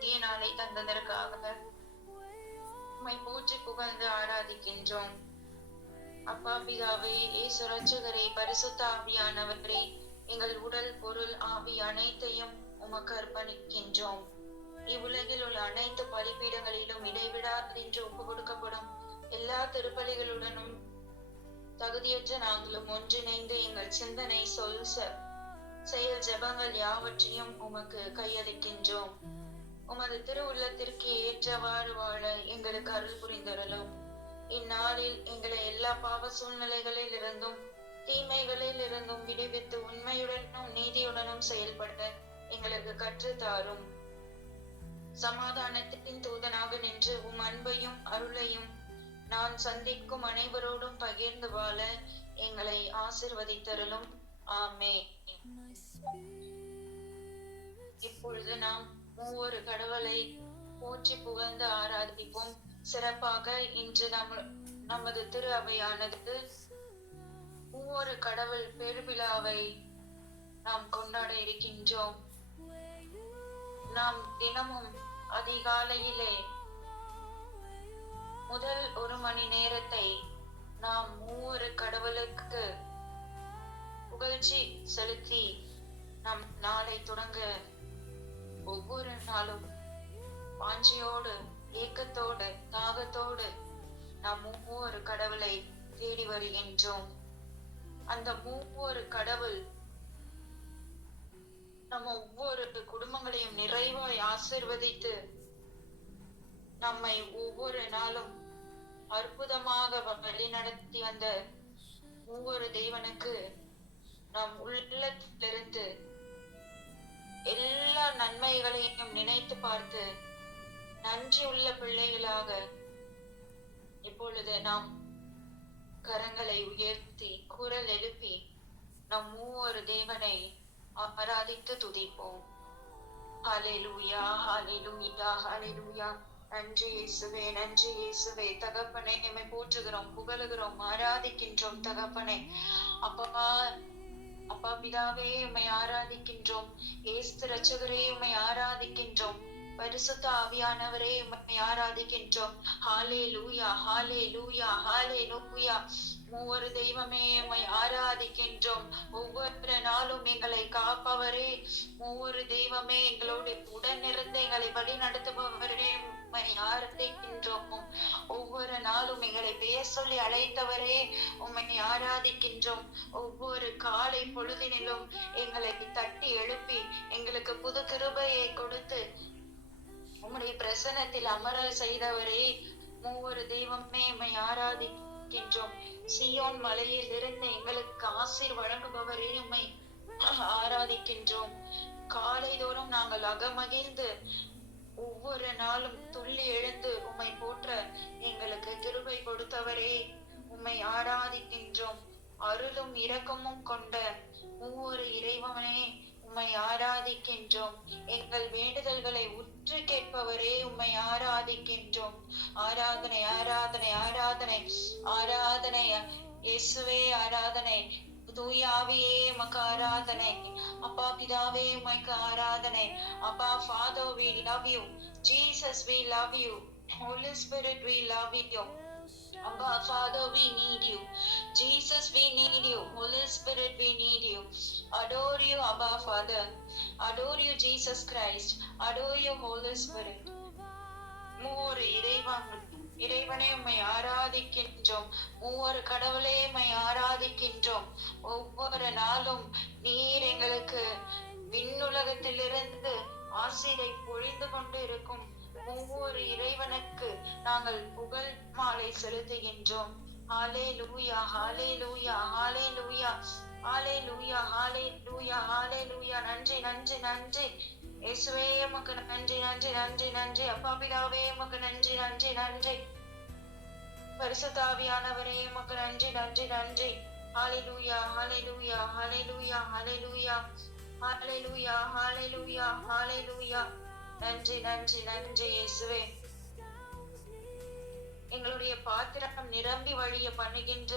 புதிய நாளை தந்ததற்காக உம்மை போற்றி புகழ்ந்து ஆராதிக்கின்றோம். அப்பா பிதாவே, இயேசு ரட்சகரே, பரிசுத்த ஆவியானவரே, எங்கள் உடல் பொருள் ஆவி அனைத்தையும் உமக்கு அர்ப்பணிக்கின்றோம். இவ்வுலகில் உள்ள அனைத்து பலிபீடங்களிலும் இடைவிடாதின்றி ஒப்பு கொடுக்கப்படும் எல்லா திருப்பலிகளுடனும் தகுதியற்ற நாங்களும் ஒன்றிணைந்து எங்கள் சிந்தனை, சொல், செயல், ஜெபங்கள் யாவற்றையும் உமக்கு கையளிக்கின்றோம். உமது திரு உள்ளத்திற்கு ஏற்றவாறு வாழ எங்களுக்கு அருள் புரிந்தருளும். இந்நாளில் எங்களை எல்லா பாவ சூழ்நிலைகளில் இருந்தும் தீமைகளில் இருந்தும் விடுவித்து உண்மையுடனும் நீதியுடனும் செயல்பட எங்களுக்கு கற்றுத்தாரும். சமாதானத்தின் தூதனாக நின்று உம் அன்பையும் அருளையும் நான் சந்திக்கும் அனைவரோடும் பகிர்ந்து வாழ எங்களை ஆசிர்வதித்தருளும். ஆமே. இப்பொழுது நாம் மூவொரு கடவுளை போற்றி புகழ்ந்து ஆராதிப்போம். சிறப்பாக இன்று நமது திரு அவையானது மூவொரு கடவுள் பெருவிழாவை நாம் கொண்டாட இருக்கின்றோம். நாம் தினமும் அதிகாலையிலே முதல் 1 மணி நேரத்தை நாம் மூவொரு கடவுளுக்கு புகழ்ச்சி செலுத்தி நம் நாளை தொடங்க ஒவ்வொரு நாளும் வாஞ்சியோடு, ஏக்கத்தோடு, தாகத்தோடு நாம் மூவொரு கடவுளை தேடி வருகின்றோம். அந்த மூவொரு கடவுள் நம்ம ஒவ்வொரு குடும்பங்களையும் நிறைவாய் ஆசிர்வதித்து நம்மை ஒவ்வொரு நாளும் அற்புதமாக வழி நடத்தி வந்த ஒவ்வொரு தெய்வனுக்கு நம் உள்ளத்திலிருந்து எல்லா நன்மைகளையும் நினைத்து பார்த்து நன்றி உள்ள பிள்ளைகளாக இப்பொழுது நாம் கரங்களை உயர்த்தி குரல் எழுப்பி நம் மூவொரு தேவனை ஆராதித்து துதிப்போம். ஹல்லேலூயா, ஹல்லேலூயா, ஹல்லேலூயா. நன்றி இயேசுவே, நன்றி இயேசுவே. தகப்பனே, எம்மை போற்றுகிறோம், புகழுகிறோம், ஆராதிக்கின்றோம். தகப்பனே, அப்பா பிதாவே, உம்மை ஆராதிக்கின்றோம். ஏசு ரட்சகரே, உம்மை ஆராதிக்கின்றோம். பரிசுத்த ஆவியானவரே, உம்மை ஆராதிக்கின்றோம். ஹல்லேலூயா, ஹல்லேலூயா, ஹல்லேலூயா. மூவொரு தெய்வமே, உம்மை ஆராதிக்கின்றோம். ஒவ்வொரு நாளும் எங்களை காப்பவரே, மூவொரு தெய்வமே, எங்களோடு உடனிருந்து எங்களை வழி நடத்துபவரே, உம்மை ஆராதிக்கின்றோம். ஒவ்வொரு நாளும் எங்களை பெயர் சொல்லி அழைத்தவரே, உம்மை ஆராதிக்கின்றோம். ஒவ்வொரு காலை பொழுதினிலும் எங்களை தட்டி எழுப்பி எங்களுக்கு புது கிருபையை கொடுத்து உம்முடைய பிரசன்னத்தில் அமர செய்தவரே, மூவொரு தெய்வமே, உம்மை ஆராதிக்கின்றோம். சீயோன் மலையில் இருந்து எங்களுக்கு ஆசீர் வழங்குபவரே, உம்மை ஆராதிக்கின்றோம். காலை தோறும் நாங்கள் அகமகிழ்ந்து ஒவ்வொரு நாளும் துள்ளி எழுந்து உம்மை போற்ற எங்களுக்கு கிருபை கொடுத்தவரே, உம்மை ஆராதிக்கின்றோம். அருளும் இரக்கமும் கொண்ட மூவொரு இறைவனே, உம்மை ஆராதிக்கின்றோம். எங்கள் வேண்டுதல்களை உற்று கேட்பவரே, உம்மை ஆராதிக்கின்றோம். ஆராதனை, ஆராதனை, ஆராதனை, ஆராதனை. இயேசுவே ஆராதனை. தூய ஆவியே உமக்கு ஆராதனை. அப்பா பிதாவே உமக்கு ஆராதனை. அப்பா Father, we love you. Jesus, we love you. Holy Spirit, we love you. Abba Father, we need you. Jesus, we need you. Holy Spirit, we need you. Adore you, Abba Father. Adore you, Jesus Christ. Adore you, Holy Spirit. மூவொரு இறைவனே, உம்மை ஆராதிக்கின்றோம். மூவொரு கடவுளே, உம்மை ஆராதிக்கின்றோம். ஒவ்வொரு நாளும் நீர் எங்களுக்கு விண்ணுலகத்திலிருந்து ஆசீரை பொழிந்து கொண்டு இருக்கும் ஒவ்வொரு இறைவனுக்கு நாங்கள் புகழ் மாலை செலுத்துகின்றோம். ஹல்லேலூயா, ஹல்லேலூயா, ஹல்லேலூயா, ஹல்லேலூயா, ஹல்லேலூயா, ஹல்லேலூயா. நன்றி, நன்றி, நன்றி இயேசுவே, உமக்கு நன்றி, நன்றி, நன்றி, நன்றி. அப்பா பிதாவே, உமக்கு நன்றி, நன்றி, நன்றி. பரிசுத்த ஆவியானவரே, உமக்கு நன்றி, நன்றி, நன்றி. ஹல்லேலூயா, ஹல்லேலூயா, ஹல்லேலூயா, ஹல்லேலூயா, ஹல்லேலூயா, ஹல்லேலூயா, ஹல்லேலூயா. நன்றி, நன்றி, நன்றி இயேசுவே. எங்களுடைய பாத்திரம் நிரம்பி வழிய பண்ணுகின்ற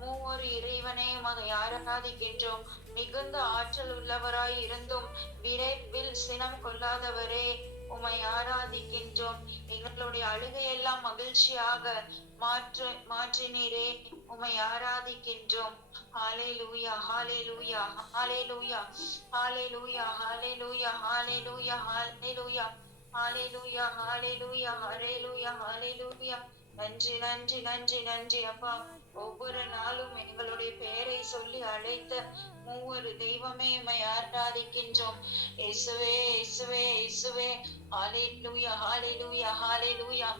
மூவொரு இறைவனே, உம்மை ஆராதிக்கின்றோம். மிகுந்த ஆற்றல் உள்ளவராய் இருந்தும் விரைவில் சினம் கொள்ளாதவரே, உம்மை ஆராதிக்கின்றோம். எங்களுடைய அழுகையெல்லாம் மகிழ்ச்சியாக மாற்றினீரே, உம்மை ஆராதிக்கின்றோம். ஹalleluya ஹalleluya ஹalleluya ஹalleluya ஹalleluya ஹalleluya ஹalleluya ஹalleluya ஹalleluya ஹalleluya ஹalleluya. நன்றி நன்றி நன்றி நன்றி அப்பா. ஒவ்வொரு நாளும் எங்களுடைய பெயரை சொல்லி அழைத்த மூவரு தெய்வமே உம்மை ஆராதிக்கின்றோம். இயேசுவே இயேசுவே இயேசுவே. ஹalleluya ஹalleluya ஹalleluya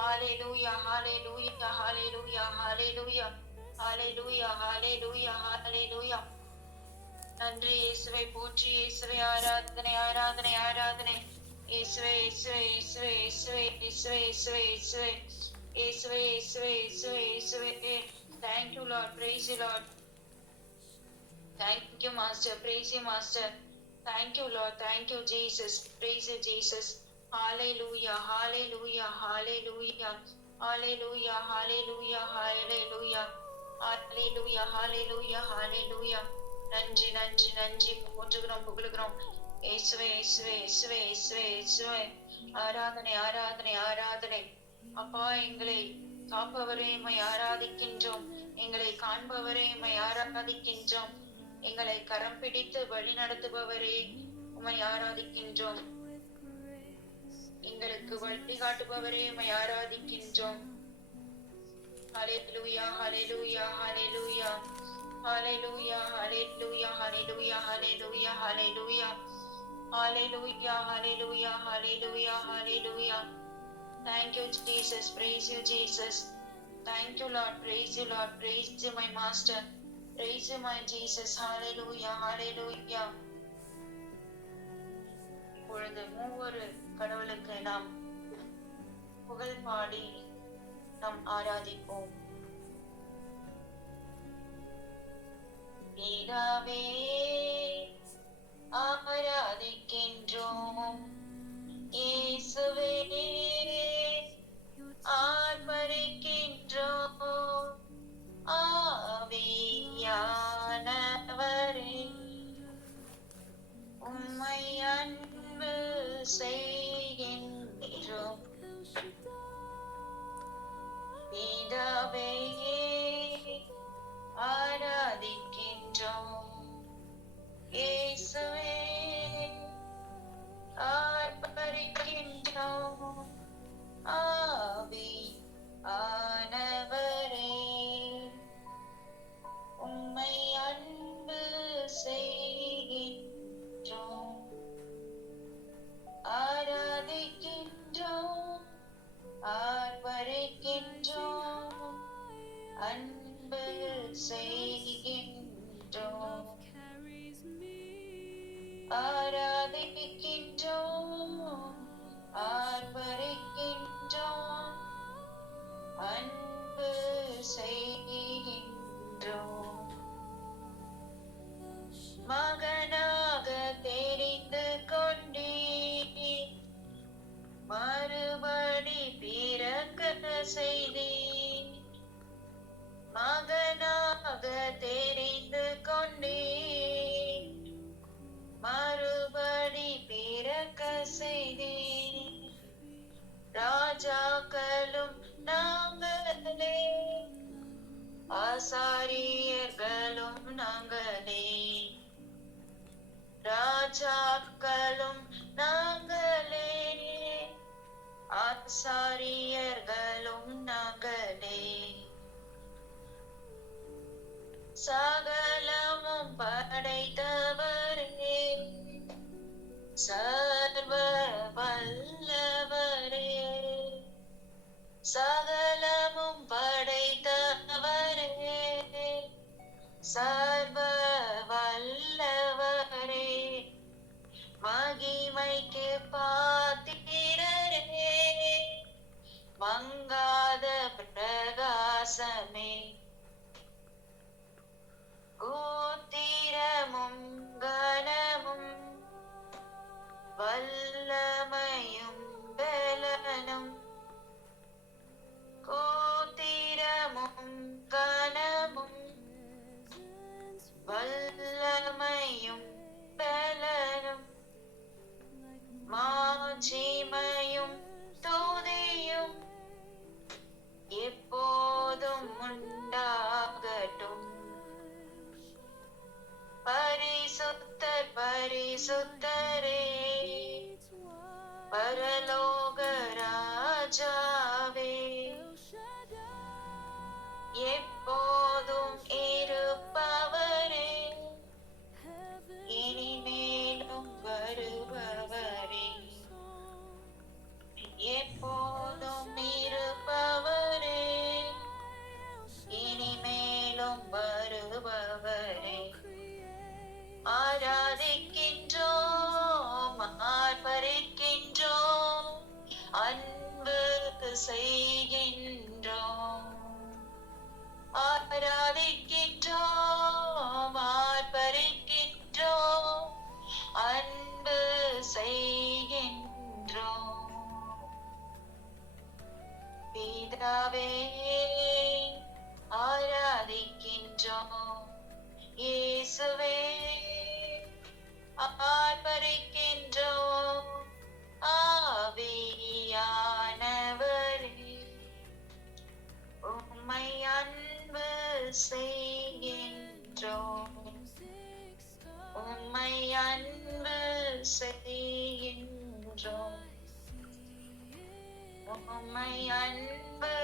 ஹalleluya ஹalleluya ஹalleluya ஹalleluya ஹalleluya ஹalleluya ஹalleluya. நன்றி இயேசுவை போற்றி, இயேசுவை ஆராதனை ஆராதனை ஆராதனை. இயேசுவே இயேசுவே இயேசுவே இயேசுவே இயேசுவே இயேசுவே இயேசுவே இயேசுவே இயேசுவே இயேசுவே இயேசுவே. Thank you Lord, praise you Lord. Thank you Master, praise you Master. Thank you Lord, thank you Jesus, praise you Jesus. Hallelujah hallelujah hallelujah hallelujah hallelujah hallelujah hallelujah hallelujah hallelujah. நன்றி நன்றி நன்றி போற்றுகிறோம் புகழுகிறோம். இயேசுவே இயேசுவே இயேசுவே இயேசுவே இயேசுவே. ஆராதனை ஆராதனை ஆராதனை. அப்பா, எங்களை காப்பவரே உம்மை ஆராதிக்கின்றோம். எங்களை காண்பவரே உம்மை ஆராதிக்கின்றோம். எங்களை கரம் பிடித்து வழி நடத்துபவரே உம்மை ஆராதிக்கின்றோம். எங்களுக்கு வழிகாட்டுபவரே உம்மை ஆராதிக்கின்றோம். ஹalleluya ஹalleluya ஹalleluya ஹalleluya ஹalleluya ஹalleluya ஹalleluya ஹalleluya ஹalleluya ஹalleluya ஹalleluya ஹalleluya. Thank you Jesus, praise you Jesus. Thank you Lord, praise you Lord, praise you my Master, praise you my Jesus. Hallelujah hallelujah. இப்பொழுது மூவொரு கடவுளுக்கு நாம் புகழ் பாடி நாம் ஆராதிப்போம். பிதாவே ஆராதிக்கின்றோம், இயேசுவே ஆர்ப்பரிக்கின்றோம், ஆவியானவரே உம்மை அன்பு செய்கின்றோம். பிதாவே ஆராதிக்கின்றோம், இயேசுவே ஆர்ப்பரிக்கின்றோம், ஆவியானவரே உம்மை அன்பு செய்கின்றோம். ஆராதிக்கின்றோம், ஆர்ப்பரிக்கின்றோம், அன்பு செய்கின்றோம். ஆராதிக்கின்றோம், ஆர்ப்பரிக்கின்றோம், அன்பு செய்கின்றோம். மகனாக தெரிந்து கொண்டீர், மறுபடி பிறக்க செய்தீர். மகனாக தெரிந்து கொண்டீர், மறுபடி பிறக்க செய்தீர். ராஜாக்களும் நாங்களே, ஆசாரியர்களும் நாங்களே. ராஜாக்களும் நாங்களே, ஆசாரியர்களும் நாங்களே. சகலமும் படைத்தவரே, சர்வ வல்லவரே. சகலமும் படைத்தவரே, சர்வ வல்லவரே. மகிமைக்கு பாத்திரரே, மங்காத பிரகாசமே. கோத்திரமும் கனமும் பரலோக ராஜாவே, எப்போதும் இருப்பவரே, இனிமேலும் வருபவரே, எப்போதும் இருப்பவரே, இனிமேலும் வருபவரே, ஆராதிக்கின்றோம், ஆர்ப்பரிக்கின்றோம், அன்பு செய்கின்றோம், ஆராதிக்கின்றோம், ஆர்ப்பரிக்கின்றோம், அன்பு செய்கின்றோம். பிதாவே ஆராதிக்கின்றோம், இயேசுவே ஆர்ப்பரிக்கின்றோம், ஆவியானவரே உம்மை அன்பு செய்கின்றோம், உம்மை அன்பு செய்கின்றோம், உம்மை அன்பு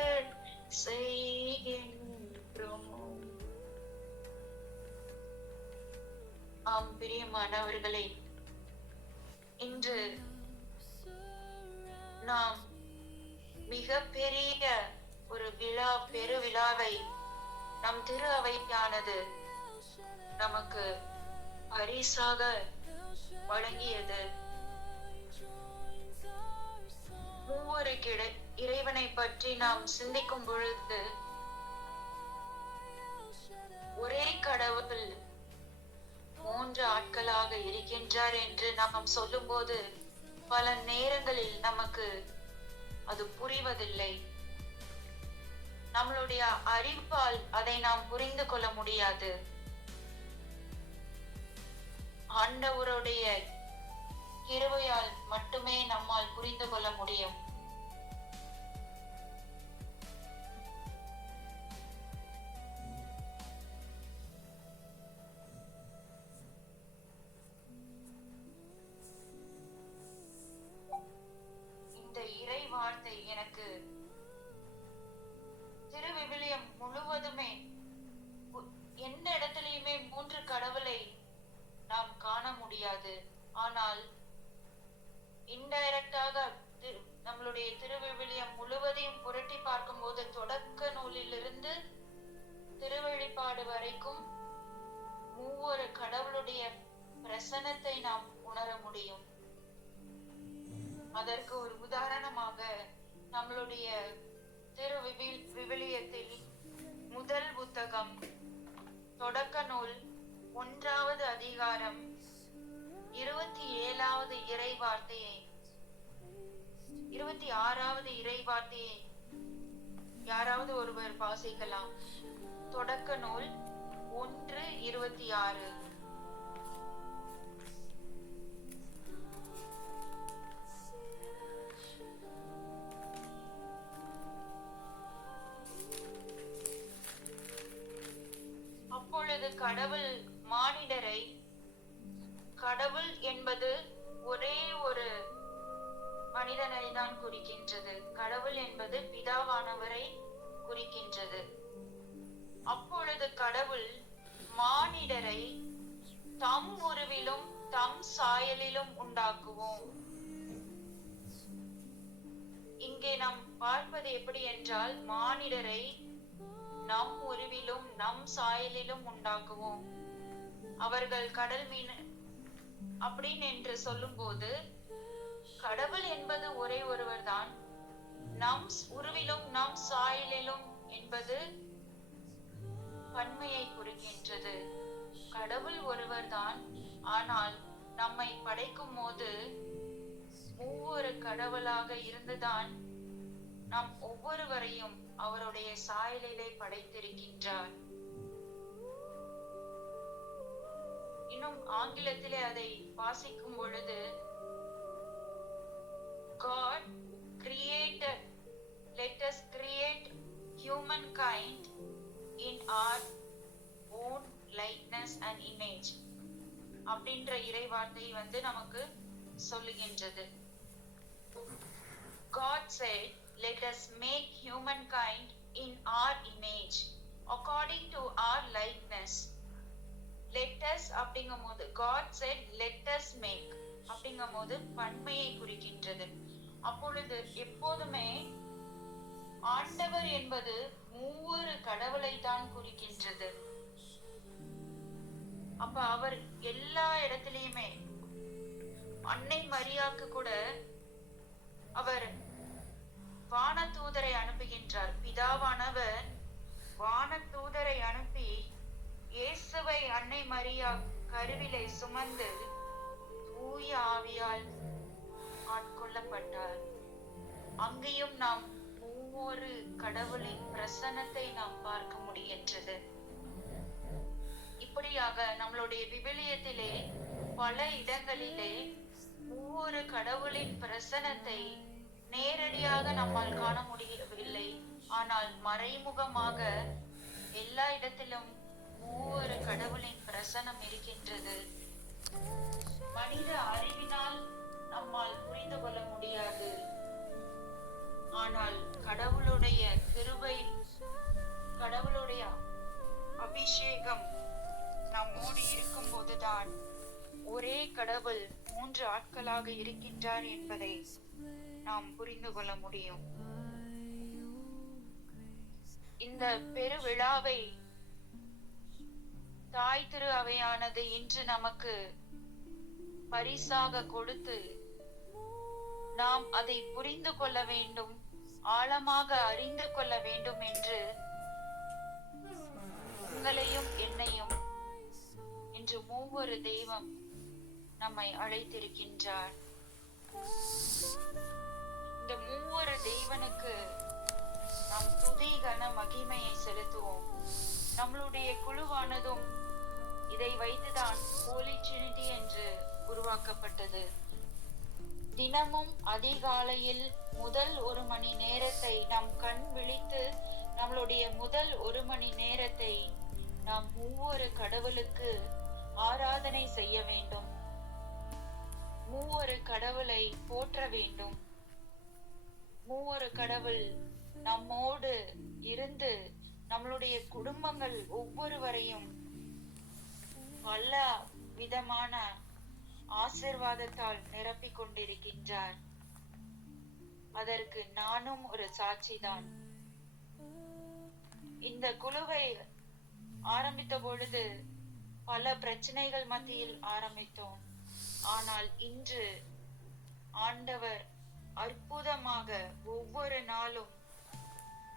செய்கின்றோம். ஆம் பிரியமானவர்களே, இன்று நாம் மிக பெரிய ஒரு பெருவிழாவை நம் திரு அவையானது நமக்கு பரிசாக வழங்கியது. மூவொரு இறைவனை பற்றி நாம் சிந்திக்கும் பொழுது ஒரே கடவுள் 3 ஆட்களாக இருக்கின்றார் என்று நாம் சொல்லும் போது பல நேரங்களில் நமக்கு அது புரிவதில்லை. நம்மளுடைய அறிவால் அதை நாம் புரிந்து கொள்ள முடியாது. ஆண்டவருடைய கிருபையால் மட்டுமே நம்மால் புரிந்து கொள்ள முடியும். இந்த இறை வார்த்தை எனக்கு திருவிவிலியம் முழுவதுமே எந்த இடத்திலையுமே 3 கடவுளை நாம் காண முடியாது. ஆனால் இன்டைரக்டாக நம்மளுடைய திருவிவிலியம் முழுவதையும் புரட்டி பார்க்கும்போது தொடக்க நூலிலிருந்து திருவெளிப்பாடு வரைக்கும் மூவொரு கடவுளுடைய பிரசன்னத்தை நாம் உணர முடியும். அதற்கு ஒரு உதாரணமாக நம்மளுடைய விவிலியத்தில் முதல் புத்தகம் தொடக்க நூல் 1வது அதிகாரம் 27வது இறை வார்த்தையை 26வது இறை வார்த்தையை யாராவது ஒருவர் வாசிக்கலாம். தொடக்க நூல் 1:26. அப்பொழுது கடவுள் மானிடரை, கடவுள் என்பது ஒரே ஒரு மனிதனை தான் குறிக்கின்றது. கடவுள் என்பது பிதாவானவரை குறிக்கின்றது. அப்பொழுது கடவுள் மானிடரை தம் உருவிலும் தம் சாயலிலும் உண்டாக்குவோம். இங்கே நாம் பார்ப்பது எப்படி என்றால், மானிடரை நம் உருவிலும் நம் சாயலிலும் உண்டாக்குவோம். அவர்கள் கடல் மீன் அப்படின்னு என்று சொல்லும் போது கடவுள் என்பது ஒரே ஒருவர் தான். நம் உருவிலும் நம் சாயலிலும் என்பது பன்மையை குறிக்கின்றது. கடவுள் ஒருவர் தான். ஆனால் நம்மை படைக்கும் போது ஒவ்வொரு கடவுளாக இருந்துதான் நம் ஒவ்வொருவரையும் அவருடைய சாயலிலே படைத்திருக்கின்றார். இன்னும் ஆங்கிலத்திலே அதை வாசிக்கும் பொழுது, God created, let us create humankind in our own likeness and image அப்படின்ற இறை வார்த்தை நமக்கு சொல்லுகின்றது. said, "Let us make humankind in our image, according to our likeness." Let us அப்படிங்கும்போது God said, "Let us make" அப்படிங்கும்போது பன்மையை குறிக்கின்றது. அப்பொழுது எப்போதுமே ஆண்டவர் என்பது மூவொரு கடவுளை தான் குறிக்கின்றது. அப்ப அவர் எல்லா இடத்திலையுமே, அன்னை மரியாக்கு கூட அவர் வானதூதரை அனுப்புகின்றார். பிதாவானவர் வானதூதரை அனுப்பி இயேசுவை அன்னை மரியா கருவிலை சுமந்து தூய ஆவியால் ஆட்கொள்ளப்பட்டார். அங்கேயும் நாம் ஒவ்வொரு கடவுளின் பிரசன்னத்தை நாம் பார்க்க முடிகின்றது. இப்படியாக நம்மளுடைய விவிலியத்திலே பல இடங்களிலே ஒவ்வொரு கடவுளின் பிரசன்னத்தை நேரடியாக நம்மால் காண முடியவில்லை. ஆனால் மறைமுகமாக எல்லா இடத்திலும் ஒவ்வொரு கடவுளின் பிரசன்னம் இருக்கின்றது. மனித அறிவினால் நம்மால் புரிந்து கொள்ள முடியாது. ஆனால் கடவுளுடைய கிருபை, கடவுளுடைய அபிஷேகம் நம்மோடு இருக்கும் போதுதான் ஒரே கடவுள் 3 ஆட்களாக இருக்கின்றார் என்பதை நாம் புரிந்து கொள்ள முடியும். இந்த பெருவிழாவை தாய் திரு அவையானது இன்று நமக்கு பரிசாக கொடுத்து நாம் அதை புரிந்து கொள்ள வேண்டும், ஆழமாக அறிந்து கொள்ள வேண்டும் என்று உங்களையும் என்னையும் இன்று மூவொரு தெய்வம் நம்மை அழைத்திருக்கின்றார். இந்த மூவொரு தெய்வனுக்கு நாம் துதி கன மகிமையை செலுத்துவோம். நம்மளுடைய குழுவானதும் இதை வைத்துதான் ஹோலி ட்ரினிட்டி என்று உருவாக்கப்பட்டது. தினமும் அதிகாலையில் முதல் 1 மணி நேரத்தை நாம் கண் விழித்து நம்மளுடைய முதல் 1 மணி நேரத்தை நாம் மூவொரு கடவுளுக்கு ஆராதனை செய்ய வேண்டும். மூவொரு கடவுளை போற்ற வேண்டும். மூவொரு கடவுள் நம்மோடு இருந்து நம்மளுடைய குடும்பங்கள் ஒவ்வொருவரையும் பல விதமான ஆசீர்வாதத்தால் நிரப்பிக் கொண்டிருக்கின்றார். அதற்கு நானும் ஒரு சாட்சிதான். இந்த குழுவை ஆரம்பித்த பொழுது பல பிரச்சனைகள் மத்தியில் ஆரம்பித்தோம். ஆனால் இன்று ஆண்டவர் அற்புதமாக ஒவ்வொரு நாளும்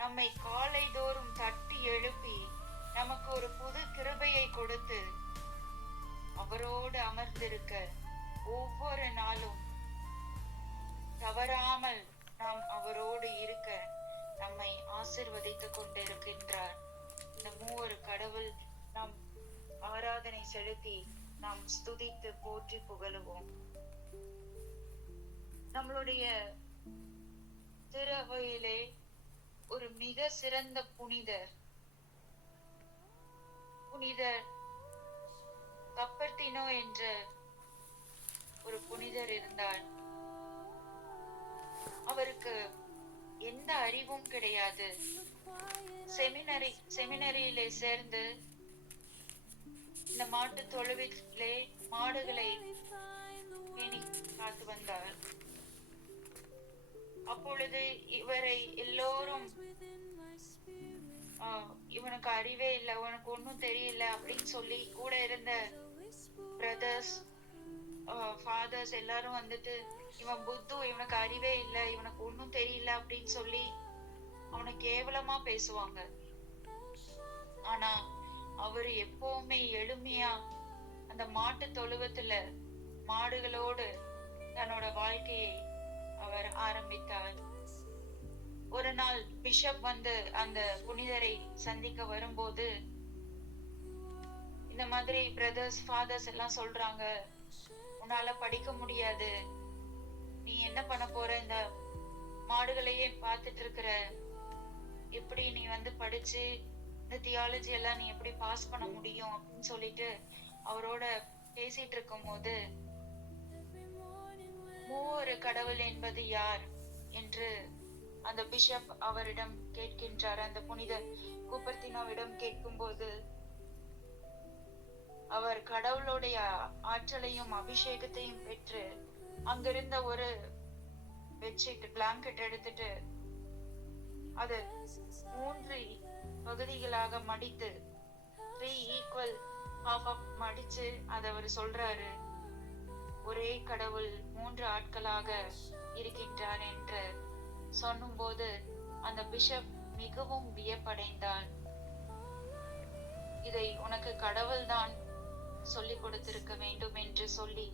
நம்மை காலை தோறும் தட்டி எழுப்பி நமக்கு ஒரு புது கிருபையை கொடுத்து அவரோடு அமர்ந்திருக்க ஒவ்வொரு நாளும் தவறாமல் நாம் அவரோடு இருக்க நம்மை ஆசீர்வதித்துக் கொண்டிருக்கின்றார். இந்த மூவொரு கடவுள் நாம் ஆராதனை செலுத்தி நாம் ஸ்துதித்து போற்றி புகழுவோம். நம்மளுடைய திருவையிலே ஒரு மிக சிறந்த புனிதர் கப்பர்தினோ என்ற ஒரு புனிதர் இருந்தார். அவருக்கு எந்த அறிவும் கிடையாது. செமினரியிலே சேர்ந்து இந்த மாட்டு தொழுவிலே மாடுகளை பேணி காத்து வந்தார். அப்பொழுது இவரை எல்லோரும் இவனுக்கு அறிவே இல்லை, உனக்கு ஒன்னும் தெரியல அப்படின்னு சொல்லி கூட இருந்த பிரதர்ஸ், ஃபாதர்ஸ் எல்லாரும் வந்துட்டு இவன் புத்து, இவனுக்கு அறிவே இல்லை, இவனுக்கு ஒன்னும் தெரியல அப்படின்னு சொல்லி அவனை கேவலமா பேசுவாங்க. ஆனா அவரு எப்பவுமே எளிமையா அந்த மாட்டு தொழுவத்துல மாடுகளோடு தன்னோட வாழ்க்கையை அவர் ஆரம்பித்தார். ஒரு நாள் பிஷப் வந்து அந்த புனிதரை சந்திக்க வரும்போது இந்த மாதிரி பிரதர்ஸ் ஃபாதர்ஸ் எல்லாம் சொல்றாங்க, உன்னால படிக்க முடியாது, நீ என்ன பண்ண போற, இந்த மாடுகளையே பார்த்துட்டு இருக்கிற, எப்படி நீ வந்து படிச்சு இந்த தியாலஜி எல்லாம் நீ எப்படி பாஸ் பண்ண முடியும் அப்படின்னு சொல்லிட்டு அவரோட பேசிட்டு இருக்கும் போது மூவொரு கடவுள் என்பது யார் என்று அந்த பிஷப் அவரிடம் கேட்கின்றார். அந்த புனித குப்பர்த்தினோவிடம் கேட்கும்போது அவர் கடவுளுடைய ஆற்றலையும் அபிஷேகத்தையும் பெற்று அங்கிருந்த ஒரு பெட்ஷீட் பிளாங்கெட் எடுத்துட்டு அது 3 பகுதிகளாக மடித்து 3 ஈக்குவல் ஹாஃப் மடிச்சு அதை அவர் சொல்றாரு, ஒரே கடவுள் 3 ஆட்களாக இருக்கின்றார் என்று சொல்லும்போது அந்த பிஷப் மிகவும் வியப்படைந்தார். இதை உனக்கு கடவுள்தான் சொல்லிக் கொடுத்திருக்க வேண்டும் என்று சொல்லி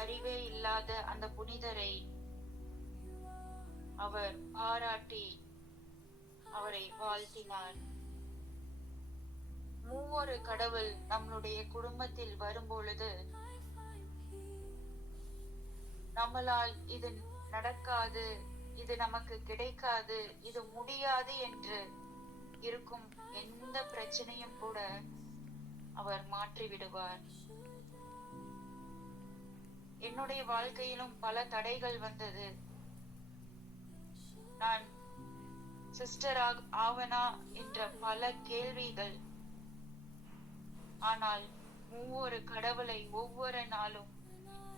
அறிவே இல்லாத அந்த புனிதரை அவர் பாராட்டி அவரை வாழ்த்தினார். மூவொரு கடவுள் நம்மளுடைய குடும்பத்தில் வரும்பொழுது நம்மளால் இது நடக்காது, இது நமக்கு கிடைக்காது, இது முடியாது என்று இருக்கும் எந்த பிரச்சனையும் கூட அவர் மாற்றி விடுவார். என்னுடைய வாழ்க்கையிலும் பல தடைகள் வந்தது. நான் சிஸ்டர் ஆவனா என்ற பல கேள்விகள். ஆனால் ஒவ்வொரு கடவுளை ஒவ்வொரு நாளும்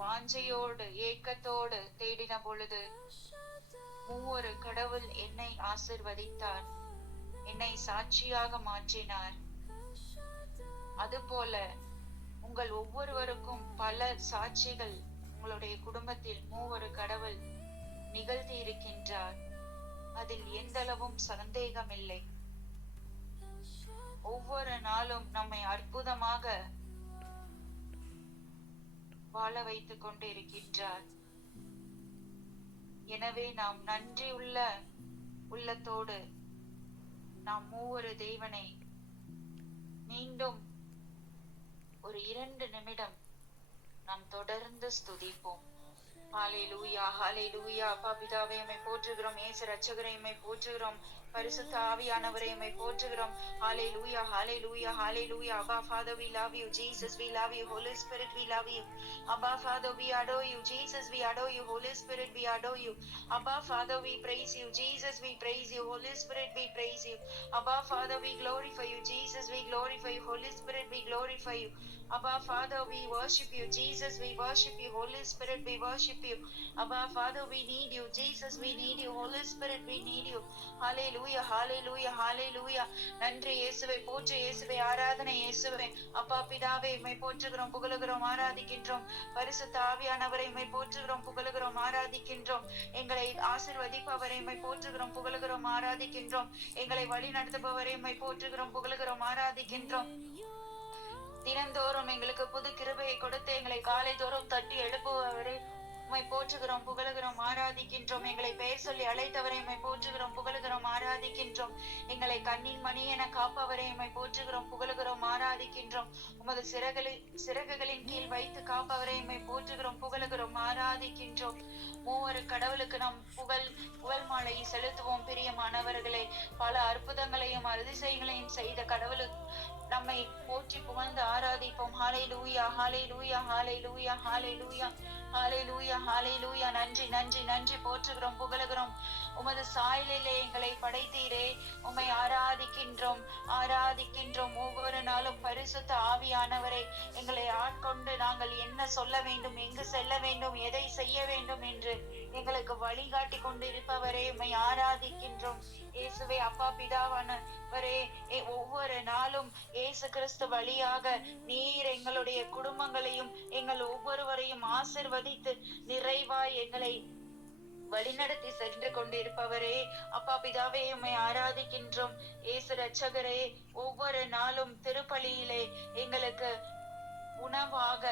வாஞ்சையோடு ஏக்கத்தோடு தேடின பொழுது ஒவ்வொரு கடவுள் என்னை ஆசிர்வதித்தார், என்னை சாட்சியாக மாற்றினார். அதுபோல உங்கள் ஒவ்வொருவருக்கும் பல சாட்சிகள் உங்களுடைய குடும்பத்தில் மூவொரு கடவுள் நிகழ்த்தி இருக்கின்றார். அதில் எந்தளவும் சந்தேகம் இல்லை. ஒவ்வொரு நாளும் நம்மை அற்புதமாக வாழ வைத்துக் கொண்டு இருக்கின்றார். எனவே நாம் நன்றி உள்ளத்தோடு நாம் மூவொரு தேவனை மீண்டும் ஒரு 2 நிமிடம் நாம் தொடர்ந்து ஸ்துதிப்போம். ஹல்லேலூயா, ஹல்லேலூயா. அப்பா பிதாவே உம்மை போற்றுகிறோம். இயேசு இரட்சகரை உம்மை போற்றுகிறோம். பரிசுத்த ஆவியானவரை உம்மை போற்றுகிறோம். ஹல்லேலூயா, ஹல்லேலூயா, ஹல்லேலூயா. Abba Father, we love you. Jesus, we love you. Holy Spirit, we love you. Abba Father, we adore you. Jesus, we adore you. Holy Spirit, we adore you. Abba Father, we praise you. Jesus, we praise you. Holy Spirit, we praise you. Abba Father, we glorify you. Jesus, we glorify you. Holy Spirit, we glorify you. Abba Father, we worship you. Jesus, we worship you. Holy Spirit, we worship you. Abba Father, we need you. Jesus, we need you. Holy Spirit, we need you. Hallelujah, hallelujah, hallelujah. நன்றி இயேசுவே, போற்று இயேசுவே, ஆராதனை இயேசுவே. அப்பா பிதாவே உம்மை போற்றுகிறோம், புகழுகிறோம், ஆராதிக்கின்றோம். பரிசுத்த ஆவியானவரை உம்மை போற்றுகிறோம், புகழுகிறோம், ஆராதிக்கின்றோம். எங்களை ஆசீர்வதிப்பவரை உம்மை போற்றுகிறோம், புகழுகிறோம், ஆராதிக்கின்றோம். எங்களை வழி நடத்துபவரை உம்மை போற்றுகிறோம், புகழுகிறோம், ஆராதிக்கின்றோம். தினந்தோறும் எங்களுக்கு புது கிருபையை கொடுத்து எங்களை காலை தோறும் தட்டி எழுப்புபவரை உம்மை போற்றுகிறோம், புகழுகிறோம், ஆராதிக்கின்றோம். எங்களை பெயர் சொல்லி அழைத்தவரை உம்மை போற்றுகிறோம், புகழுகிறோம், ஆராதிக்கின்றோம். எங்களை கண்ணின் மணி என காப்பவரை உம்மை போற்றுகிறோம், புகழுகிறோம், ஆராதிக்கின்றோம். உமது சிறகுகளின் கீழ் வைத்து காப்பவரை உம்மை போற்றுகிறோம், புகழுகிறோம், ஆராதிக்கின்றோம். மூவரு கடவுளுக்கு நாம் புகழ் மாலை செலுத்துவோம். பிரியமானவர்களே, பல அற்புதங்களையும் அதிசயங்களையும் செய்த கடவுளுக்கு நம்மை போற்றி புகழ்ந்து ஆராதிப்போம். ஹல்லேலூயா, ஹல்லேலூயா, ஹல்லேலூயா, ஹல்லேலூயா, ஹல்லேலூயா, ஹல்லேலூயா. நன்றி, நன்றி, நன்றி. போற்றுகிறோம், புகழுகிறோம். உமது சாயலிலே எங்களை படைத்தீரே, உம்மை ஆராதிக்கின்றோம், ஆராதிக்கின்றோம். ஒவ்வொரு நாளும் பரிசுத்த ஆவியானவரை எங்களை ஆட்கொண்டு நாங்கள் என்ன சொல்ல வேண்டும், எங்கு செல்ல வேண்டும், எதை செய்ய வேண்டும் என்று எங்களுக்கு வழிகாட்டி கொண்டிருப்பவரே உம்மை ஆராதிக்கின்றோம். இயேசுவே, அப்பா பிதாவானவரே, ஒவ்வொரு நாளும் இயேசு கிறிஸ்து வழியாக நீர் எங்களுடைய குடும்பங்களையும் எங்கள் ஒவ்வொருவரையும் ஆசிர்வதித்து நிறைவாய் எங்களை வழிநடத்தி சென்று கொண்டிருப்பவரே, அப்பா பிதாவே உம்மை ஆராதிக்கின்றோம். இயேசு இரட்சகரே, ஒவ்வொரு நாளும் திருப்பலியிலே எங்களுக்கு உணவாக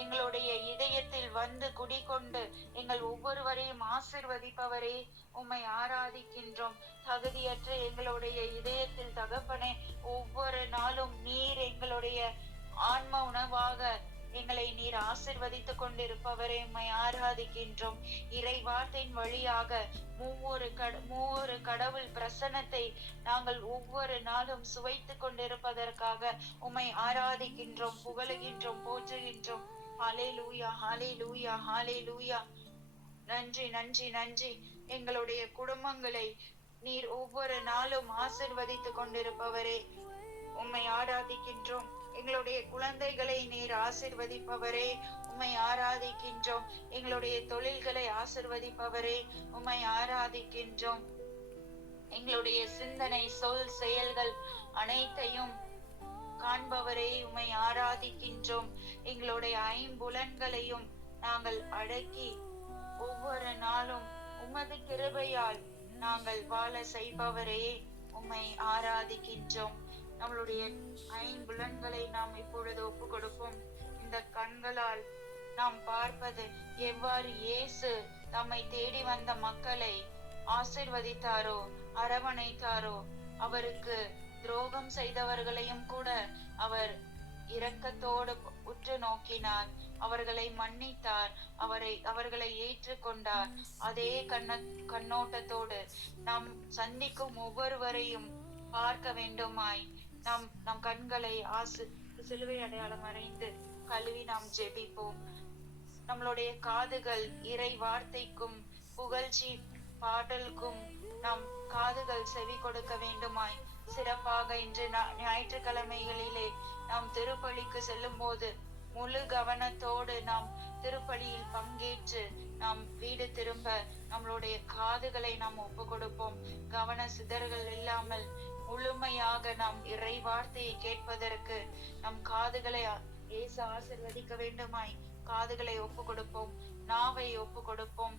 எங்களுடைய இதயத்தில் வந்து குடிகொண்டு எங்கள் ஒவ்வொருவரையும் ஆசிர்வதிப்பவரே உம்மை ஆராதிக்கின்றோம். தகுதியற்ற எங்களுடைய இதயத்தில் தகப்பனே, ஒவ்வொரு நாளும் நீர் எங்களுடைய ஆன்ம உணவாக எங்களை நீர் ஆசிர்வதித்துக் கொண்டிருப்பவரை உம்மை ஆராதிக்கின்றோம். இறை வார்த்தையின் வழியாக மூவொரு கடவுள் பிரசன்னத்தை நாங்கள் ஒவ்வொரு நாளும் சுவைத்துக் கொண்டிருப்பதற்காக உம்மை ஆராதிக்கின்றோம், புகழுகின்றோம், போற்றுகின்றோம். ஹல்லேலூயா, ஹல்லேலூயா, ஹல்லேலூயா. நன்றி, நன்றி, நன்றி. எங்களுடைய குடும்பங்களை நீர் ஒவ்வொரு நாளும் ஆசிர்வதித்துக் கொண்டிருப்பவரே, உம்மை ஆராதிக்கின்றோம். எங்களுடைய குழந்தைகளை நீர் ஆசிர்வதிப்பவரே, உம்மை ஆராதிக்கின்றோம். எங்களுடைய தொழில்களை ஆசிர்வதிப்பவரே, உம்மை ஆராதிக்கின்றோம். எங்களுடைய சிந்தனை, சொல், செயல்கள் அனைத்தையும் காண்பவரே, உம்மை ஆராதிக்கின்றோம். எங்களுடைய ஐம்புலன்களையும் நாங்கள் அடக்கி ஒவ்வொரு நாளும் உமது கிருபையால் நாங்கள் வாழ செய்பவரே, உம்மை ஆராதிக்கின்றோம். நம்மளுடைய ஐம்புலன்களை நாம் இப்பொழுது ஒப்பு கொடுப்போம். இந்த கண்களால் நாம் பார்ப்பது எவ்வாறு இயேசு தம்மை தேடி வந்த மக்களை ஆசிர்வதித்தாரோ, அரவணைத்தாரோ, அவருக்கு துரோகம் செய்தவர்களையும் கூட அவர் இரக்கத்தோடு உற்று நோக்கினார், அவர்களை மன்னித்தார், அவர்களை ஏற்றுக்கொண்டார். அதே கண்ணோட்டத்தோடு நாம் சந்திக்கும் ஒவ்வொருவரையும் பார்க்க வேண்டுமாய் நம் கண்களை சிலுவை அடையாளம் அறைந்து கழுவி நாம் ஜெபிப்போம். நம்மளுடைய காதுகள் இறை வார்த்தைக்கும் புகழ்ச்சி பாடலுக்கும் நம் காதுகள் செவி கொடுக்க வேண்டுமாய் சிறப்பாக இன்று ஞாயிற்றுக்கிழமைகளிலே நாம் திருப்பலிக்கு செல்லும் போது முழு கவனத்தோடு நாம் திருப்பலியில் பங்கேற்று நாம் வீடு திரும்ப நம்மளுடைய காதுகளை நாம் ஒப்பு கொடுப்போம். கவன சிதறுகள் இல்லாமல் முழுமையாக நாம் இறை வார்த்தையை கேட்பதற்கு நம் காதுகளை இயேசு ஆசீர்வதிக்க வேண்டுமாய் காதுகளை ஒப்பு கொடுப்போம், நாவை ஒப்பு கொடுப்போம்.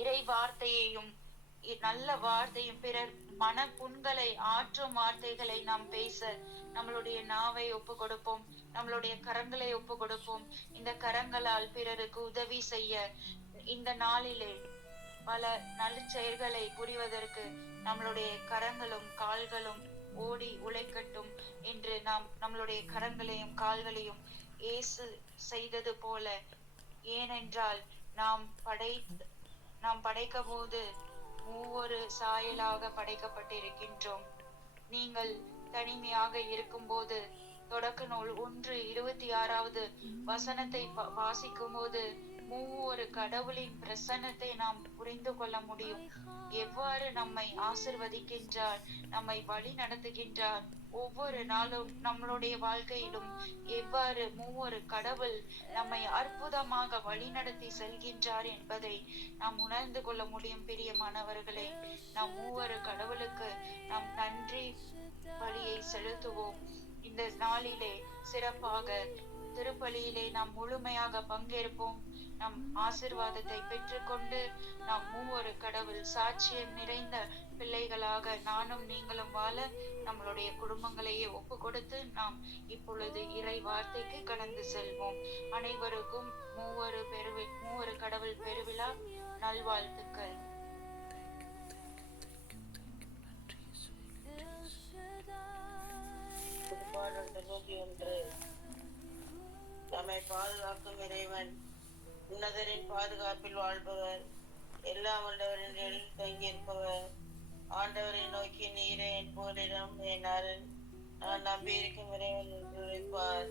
இறை வார்த்தையையும் நல்ல வார்த்தையும் பிறர் மன புண்களை ஆற்றும் வார்த்தைகளை நாம் பேச நம்மளுடைய நாவை ஒப்பு கொடுப்போம், நம்மளுடைய கரங்களை ஒப்பு கொடுப்போம். இந்த கரங்களால் பிறருக்கு உதவி செய்ய இந்த நாளிலே பல நற்செயல்களை புரிவதற்கு நம்மளுடைய கரங்களும் கால்களும் ஓடி உழைக்கட்டும் என்று நாம் நம்மளுடைய கரங்களையும் கால்களையும் இயேசு செய்தது போல. ஏனென்றால் நாம் படைக்க போது மூவொரு சாயலாக படைக்கப்பட்டிருக்கின்றோம். நீங்கள் தனிமையாக இருக்கும் போது தொடக்க நூல் 1:26 வசனத்தை வாசிக்கும் போது மூவொரு கடவுளின் பிரசன்னத்தை நாம் புரிந்து கொள்ள முடியும். எவ்வாறு நம்மை ஆசிர்வதிக்கின்றார், நம்மை வழி நடத்துகின்றார், ஒவ்வொரு நாளும் நம்மளுடைய வாழ்க்கையிலும் எவ்வாறு மூவொரு கடவுள் நம்மை அற்புதமாக வழி நடத்தி செல்கின்றார் என்பதை நாம் உணர்ந்து கொள்ள முடியும். பிரியமானவர்களே, நாம் மூவொரு கடவுளுக்கு நாம் நன்றி பலியை செலுத்துவோம். இந்த நாளிலே சிறப்பாக திருப்பலியிலே நாம் முழுமையாக பங்கேற்போம். நம் ஆசீர்வாதத்தை பெற்றுக்கொண்டு நாம் மூவொரு கடவுள் சாட்சியம் நிறைந்த பிள்ளைகளாக நானும் நீங்களும் வாழ நம்மளுடைய குடும்பங்களையே ஒப்பு கொடுத்து நாம் இப்பொழுது இறை வார்த்தைக்கு கடந்து செல்வோம். அனைவருக்கும் மூவொரு கடவுள் பெருவிழா நல்வாழ்த்துக்கள். நம்மை பாதுகாக்கும் இறைவன், உன்னதரின் பாதுகாப்பில் வாழ்பவர், எல்லாம் வல்லவரின் எழில் தங்கியிருப்பவர். ஆண்டவரை நோக்கி, நீரே என் போரிடம், என் அரண், நான் நம்பியிருக்கும் இறைவன் என்று உரைப்பார்.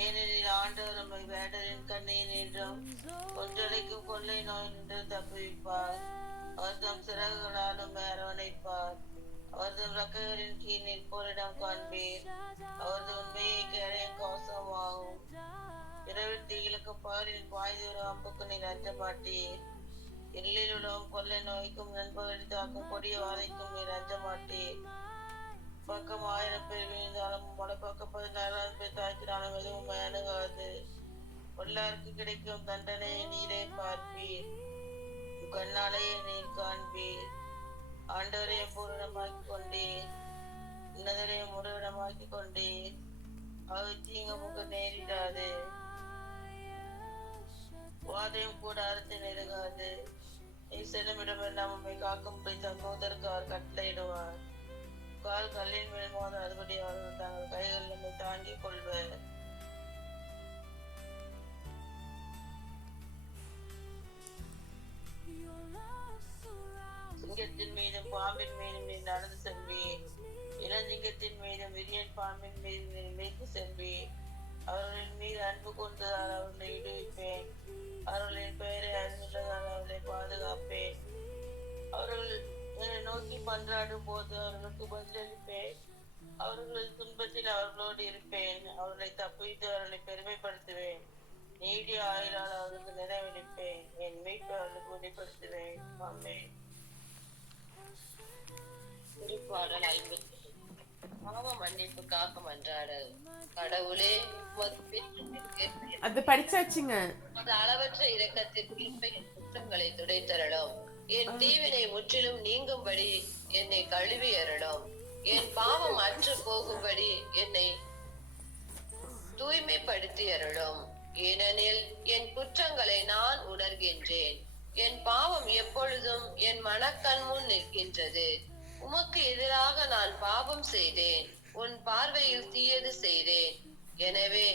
ஏனெனில் ஆண்டவர் நம்மை வேடரின் கண்ணீர் என்றும் கொன்றளிக்கும் கொள்ளை நோய் நின்று தப்புவிப்பார். அவர் தம் சிறகுகளாலும் அரவணைப்பார். அவரது ரக்கைகளின் கீழ் நிற்போரிடம் காண்பீர். அவரது உண்மையை கேளையும் கவசமாகும். இரவில் தீயிலுக்கும் பகலில் பாய்தூரம் அம்புக்கு நீர் அஞ்ச மாட்டீர். இருளில் உலகம் கொள்ளை நோய்க்கும் நண்பகலில் தாக்கும் கொடிய வாதைக்கும் நீர் அஞ்ச மாட்டீர். பக்கம் 1000 பேர் விழுந்தாலும் பக்கம் 16,000 பேர் தாக்கினாலும் எதுவும் அணுகாது. கொள்ளாருக்கு கிடைக்கும் தண்டனையை நீரே பார்ப்பீர், கண்ணாலேயே நீர் காண்பீர். ஆண்டவரையை பூரணமாக்கி கொண்டீர், உன்னதரையை முழுவிடமாக்கி கொண்டீர். அவர் தீங்கு முக நேரிடாது, வாதையும் கூட அறுத்து நெருங்காது. நீ செல்லும் இடமெல்லாம் உண்மை காக்கும்படி தம் தூதருக்கு அவர் கட்டளையிடுவார். கால் கல்லின் மேல் மோத அதுபடி அவர்கள் தங்கள் கைகள் நம்மை தாங்கிக் கொள்வர். சிங்கத்தின் மீதும் பாம்பின் மீதும் நீ நடந்து செல்வீர். இளஞ்சிங்கத்தின் மீதும் விரியன் பாம்பின் மீது நீ மீட்டு செல்வீர். அவர்களின் மீது அன்பு கொண்டதால் அவர்களை விடுவிப்பேன். அவர்களின் பெயரை அறிந்துள்ளதால் அவர்களை அவர்கள் என்னை நோக்கி மன்றாடும் போது அவர்களுக்கு பதிலளிப்பேன். அவர்கள் துன்பத்தில் அவர்களோடு இருப்பேன். அவர்களை தப்பித்து அவர்களை பெருமைப்படுத்துவேன். நீடிய ஆயுளால் அவர்களுக்கு நிறைவளிப்பேன். என் மீட்பு அவர்களுக்கு உறுதிப்படுத்துவேன். ஆமென். திருப்பாடல் 50. பாவ மன்னிப்புக்காக மன்றாடல். கடவுளே, உமது பேரின்பத்திற்கு அது படிச்சாச்சுங்க. உமது அளவற்ற இரக்கத்திற்கு என் குற்றங்களை துடைத்தரலும். என் தீவினை முற்றிலும் நீங்கும்படி என்னை கழுவி அருளும். என் பாவம் அற்று போகும்படி என்னை தூய்மைப்படுத்தி அருளும். ஏனெனில் என் குற்றங்களை நான் உணர்கின்றேன். என் பாவம் எப்பொழுதும் என் மனக்கண் முன் நிற்கின்றது. உமக்கு எதிராக நான் பாவம் செய்தேன், உன் பார்வையில் தீயது செய்தேன். எனவே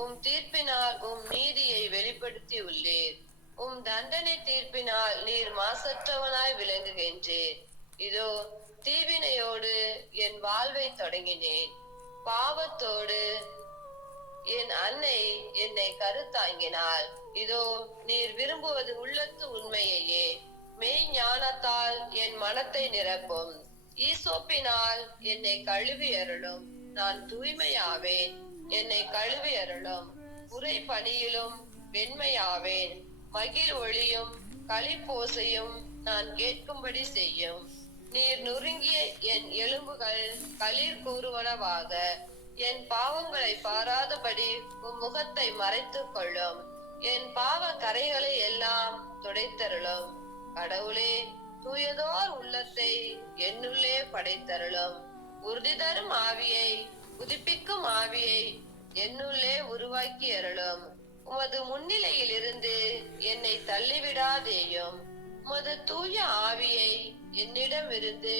உம் தீர்ப்பினால் உம் நீதியை வெளிப்படுத்தி உள்ளீர். உம் தண்டனை தீர்ப்பினால் நீர் மாசற்றவனாய் விளங்குகின்றீர். இதோ தீவினையோடு என் வாழ்வை தொடங்கினேன். பாவத்தோடு என் அன்னை என்னை கருத்தாங்கினாள். இதோ நீர் விரும்புவது உள்ளத்து உண்மையையே. மெய் ஞானத்தால் என் மனத்தை நிரப்பும். ஈசோப்பினால் என்னை கழுவி அருளும். நான் தூய்மையாவேன். என்னை கழுவி அருளும். உரை பணியிலும் வெண்மையாவேன். மகிழ் ஒளியும் களிப்போசையும் நான் கேட்கும்படி செய்யும். நீர் நொறுங்கிய என் எலும்புகள் களிர் கூறுவனவாக. என் பாவங்களை பாராதபடி உம் முகத்தை மறைத்துக் கொள்ளும். என் பாவ கரைகளை எல்லாம் துடைத்தருளும். கடவுளே, தூயதோர் உள்ளத்தை என்னுள்ளே படைத்தருளும். உறுதி தரும் ஆவியை, புதுப்பிக்கும் ஆவியை என்னுள்ளே உருவாக்கி அருளும். உமது முன்னிலையில் இருந்து என்னை தள்ளிவிடாதேயும். உமது தூய ஆவியை என்னிடம் இருந்து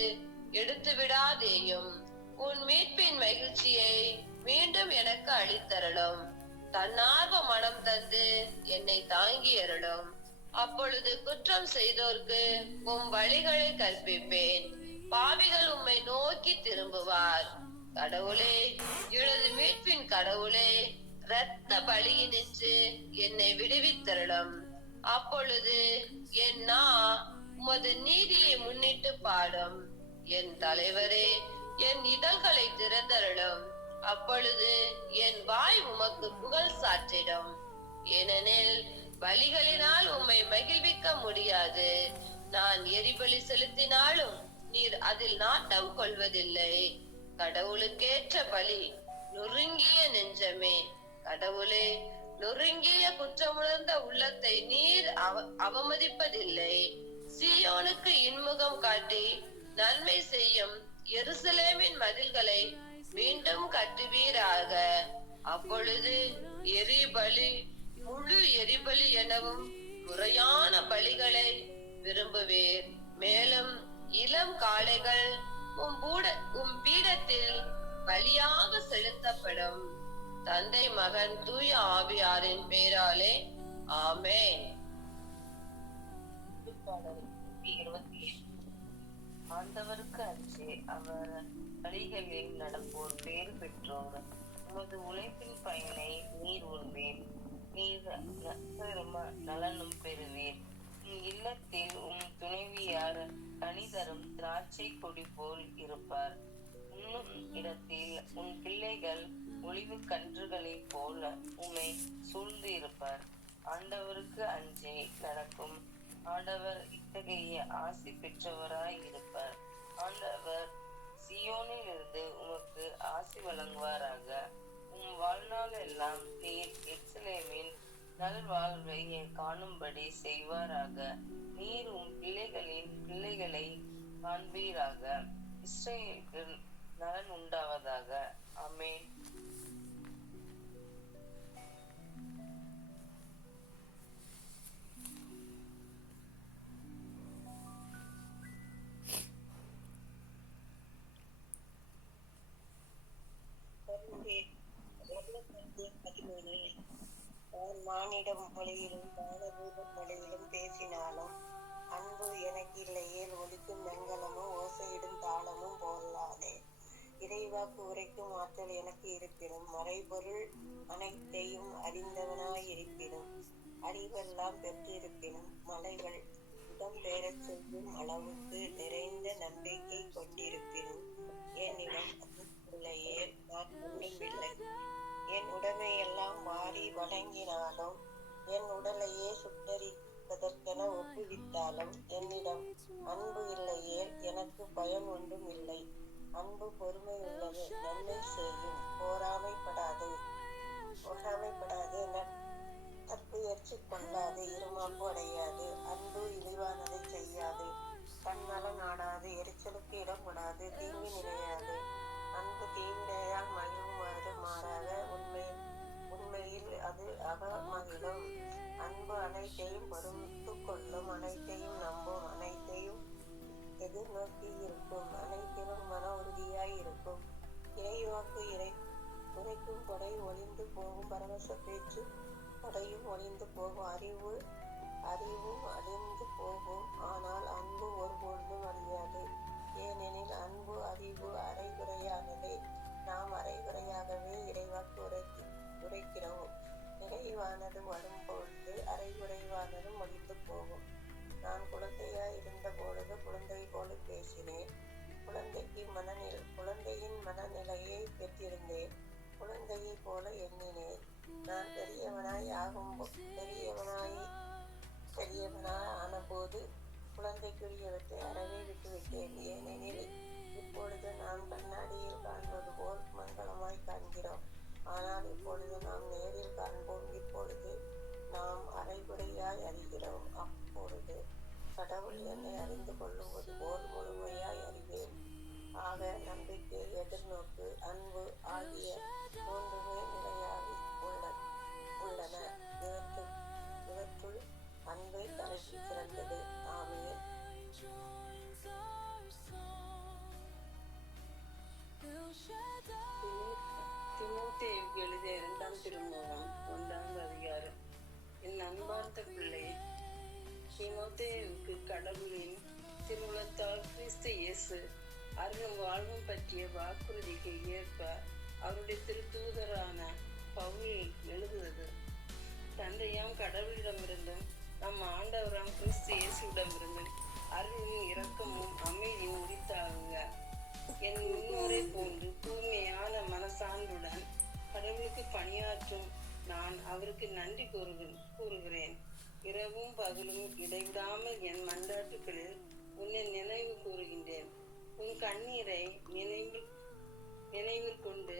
எடுத்து விடாதேயும். உன் மீட்பின் மகிழ்ச்சியை மீண்டும் எனக்கு அளித்தருளும். தன்னார்வ மனம் தந்து என்னை தாங்கி அருளும். அப்பொழுது குற்றம் செய்தோர்க்கு உம் வழிகளை கற்பிப்பேன். பாவிகள் உம்மை நோக்கி திரும்புவார். கடவுளே, எனது மீட்பின் கடவுளே, இரத்த பலியினின்று என்னை விடுவித்தருளும். அப்பொழுது என் நா உமது நீதியை முன்னிட்டு பாடும். என் தலைவரே, என் இதழ்களை திறந்தருளும். அப்பொழுது என் வாய் உமக்கு புகழ் சாற்றிடும். ஏனெனில் பலிகளினால் உம்மை மகிழ்விக்க முடியாது. நான் எரிபலி செலுத்தினாலும் நீர் அதில் நாட்டம் கொள்வதில்லை. கடவுளுக்கேற்ற பலி நொறுங்கிய நெஞ்சமே. கடவுளே, நொறுங்கிய குற்றமுணர்ந்த உள்ளத்தை நீர் அவமதிப்பதில்லை. சீயோனுக்கு இன்முகம் காட்டி நன்மை செய்யும் எருசலேமின் மதில்களை மீண்டும் கட்டுவீராக. அப்பொழுது எரிபலி முழு எரிபலி எனவும் முறையான பலிகளை விரும்புவீர். மேலும் இளம் காளைகள் உம் பீடத்தில் பலியாக செலுத்தப்படும். தந்தை, மகன், தூய ஆவியாரின் பேராலே ஆமென். திருப்பாடல் 27. ஆண்டவருக்கு அஞ்சு அவர் வழிகளில் நடப்போர் பேறு பெற்றோர். உமது உழைப்பின் பயனை நீர் உண்பேன். நீர் நலனும் பெறுவீர். உம் இல்லத்தில் உம் துணைவியார் கனி தரும் திராட்சை கொடி போல் இருப்பார். உண்ணும் இடத்தில் உன் பிள்ளைகள் ஒளிவு கன்றுகளைப் போல உம்மை சூழ்ந்து இருப்பார். ஆண்டவருக்கு அஞ்சி நடக்கும் ஆண்டவர் இத்தகைய ஆசி பெற்றவராய் இருப்பார். ஆண்டவர் சியோனில் இருந்து உமக்கு ஆசி வழங்குவாராக. உம் வாழ்நாள் எல்லாம் நீர் எருசலேமின் நல்வாழ்வை காணும்படி செய்வாராக. நீர் உம் பிள்ளைகளின் பிள்ளைகளை காண்பீராக. இஸ்ரவேலுக்கு நலன் உண்டாவதாக. ஆமென். மானிடம் மொழியிலும் தானபூத மொழியிலும் பேசினாலும் அன்பு எனக்கு இல்லையே ஒலிக்கும் வெங்கலமும் ஓசையிடும் தாளமும் போல்லாதே. இறைவாக்கு உரைக்கும் ஆற்றல் எனக்கு இருப்பினும் மறைபொருள் அனைத்தையும் அறிந்தவனாய் இருப்பினும் அறிவெல்லாம் பெற்றிருப்பினும் மலைகள் இரக்கம் பெறச் செய்யும் அளவுக்கு நிறைந்த நம்பிக்கை கொண்டிருப்பினும் என்னிடம் இல்லையே நான் ஒன்றுமில்லை. என் உடைமையெல்லாம் மாறி வழங்கினாலும் என் உடலையே சுட்டரிப்பதற்கென ஒப்புவித்தாலும் என்னிடம் அன்பு இல்லையே எனக்கு பயன் ஒன்றும் இல்லை. அன்பு பொறுமை உள்ளது, நன்மை செய்யும், பொறாமைப்படாது, தற்புயற்சி கொள்ளாது, இருமாப்பு அடையாது. அன்பு இழிவானதை செய்யாது, தன்னலம் நாடாது, எரிச்சலுக்கு இடம் கொடாது, தீங்கு நினையாது. அன்பு தீவினையால் மகிழுமாறு மாறாக உண்மையில் அது மகிழும். அன்பு அனைத்தையும் பொறுத்து கொள்ளும், அனைத்தையும் நம்பும், அனைத்தையும் எதிர்நோக்கி இருக்கும், அனைத்திலும் மன உறுதியாய் இருக்கும். இறைவாக்கு உரைக்கும் கொடை ஒளிந்து போகும், பரவச பேச்சு கொடையும் ஒளிந்து போகும், அறிவும் அழிந்து போகும். ஆனால் அன்பு ஒருபொழுதும் அழியாது. ஏனெனில் அன்பு அறிவு அரைகுறையானதே. நாம் அரைகுறையாகவே இறைவாக்கு உரைக்கிறோம். நிறைவானது வரும்பொழுது அரைகுறைவானதும் ஒழிந்து போகும். நான் குழந்தையாய் இருந்த பொழுது குழந்தை போல பேசினேன். குழந்தையின் மனநிலையை பெற்றிருந்தேன். குழந்தையை போல எண்ணினேன். நான் பெரியவனாய் ஆனபோது குழந்தைக்குரியவற்றை அறவே விட்டுவிட்டேன். ஏனெனில் இப்பொழுது நாம் கண்ணாடியில் காண்பது போல் மங்களமாய் காண்கிறோம். ஆனால் இப்பொழுது நாம் நேரில் காண்போம். இப்பொழுது நாம் அரைகுறையாய் அறிகிறோம். அப்பொழுது கடவுள் என்னை அறிந்து கொள்ளுவது போல் முழுமையாய் அறிவேன். ஆக நம்பிக்கை, எதிர்நோக்கு, அன்பு ஆகிய மூன்றுமே நிலையாகி உள்ளன. இவற்றுள் அன்பே தலைக்கு சிறந்தது. ஆமென். தீமோத்தேயுவுக்கு எழுதிய 2ஆம் திருமுகம் 1ஆம் அதிகாரம். என் அன்பார்ந்த பிள்ளை தீமோத்தேயுவுக்கு கடவுளின் திருவுளத்தால் கிறிஸ்து இயேசு அருளும் வாழ்வும் பற்றிய வாக்குறுதிக்கு ஏற்ப அவருடைய திருத்தூதரான பவுல் எழுதுவது. தந்தையாம் கடவுளிடமிருந்தும் நம் ஆண்டவராம் கிறிஸ்து இயேசுவிடமிருந்தும் அருளும் இரக்கமும் அமைதியும் உரித்தாகுங்க. என் முன்னோரை போன்று தூய்மையான மனசான்றுடன் கடவுளுக்கு பணியாற்றும் நான் அவருக்கு நன்றி கூறுகிறேன். இரவும் பகலும் இடைவிடாமல் என் மன்றாட்டுகளில் உன்னை நினைவு கூறுகின்றேன். உன் கண்ணீரை நினைவில் கொண்டு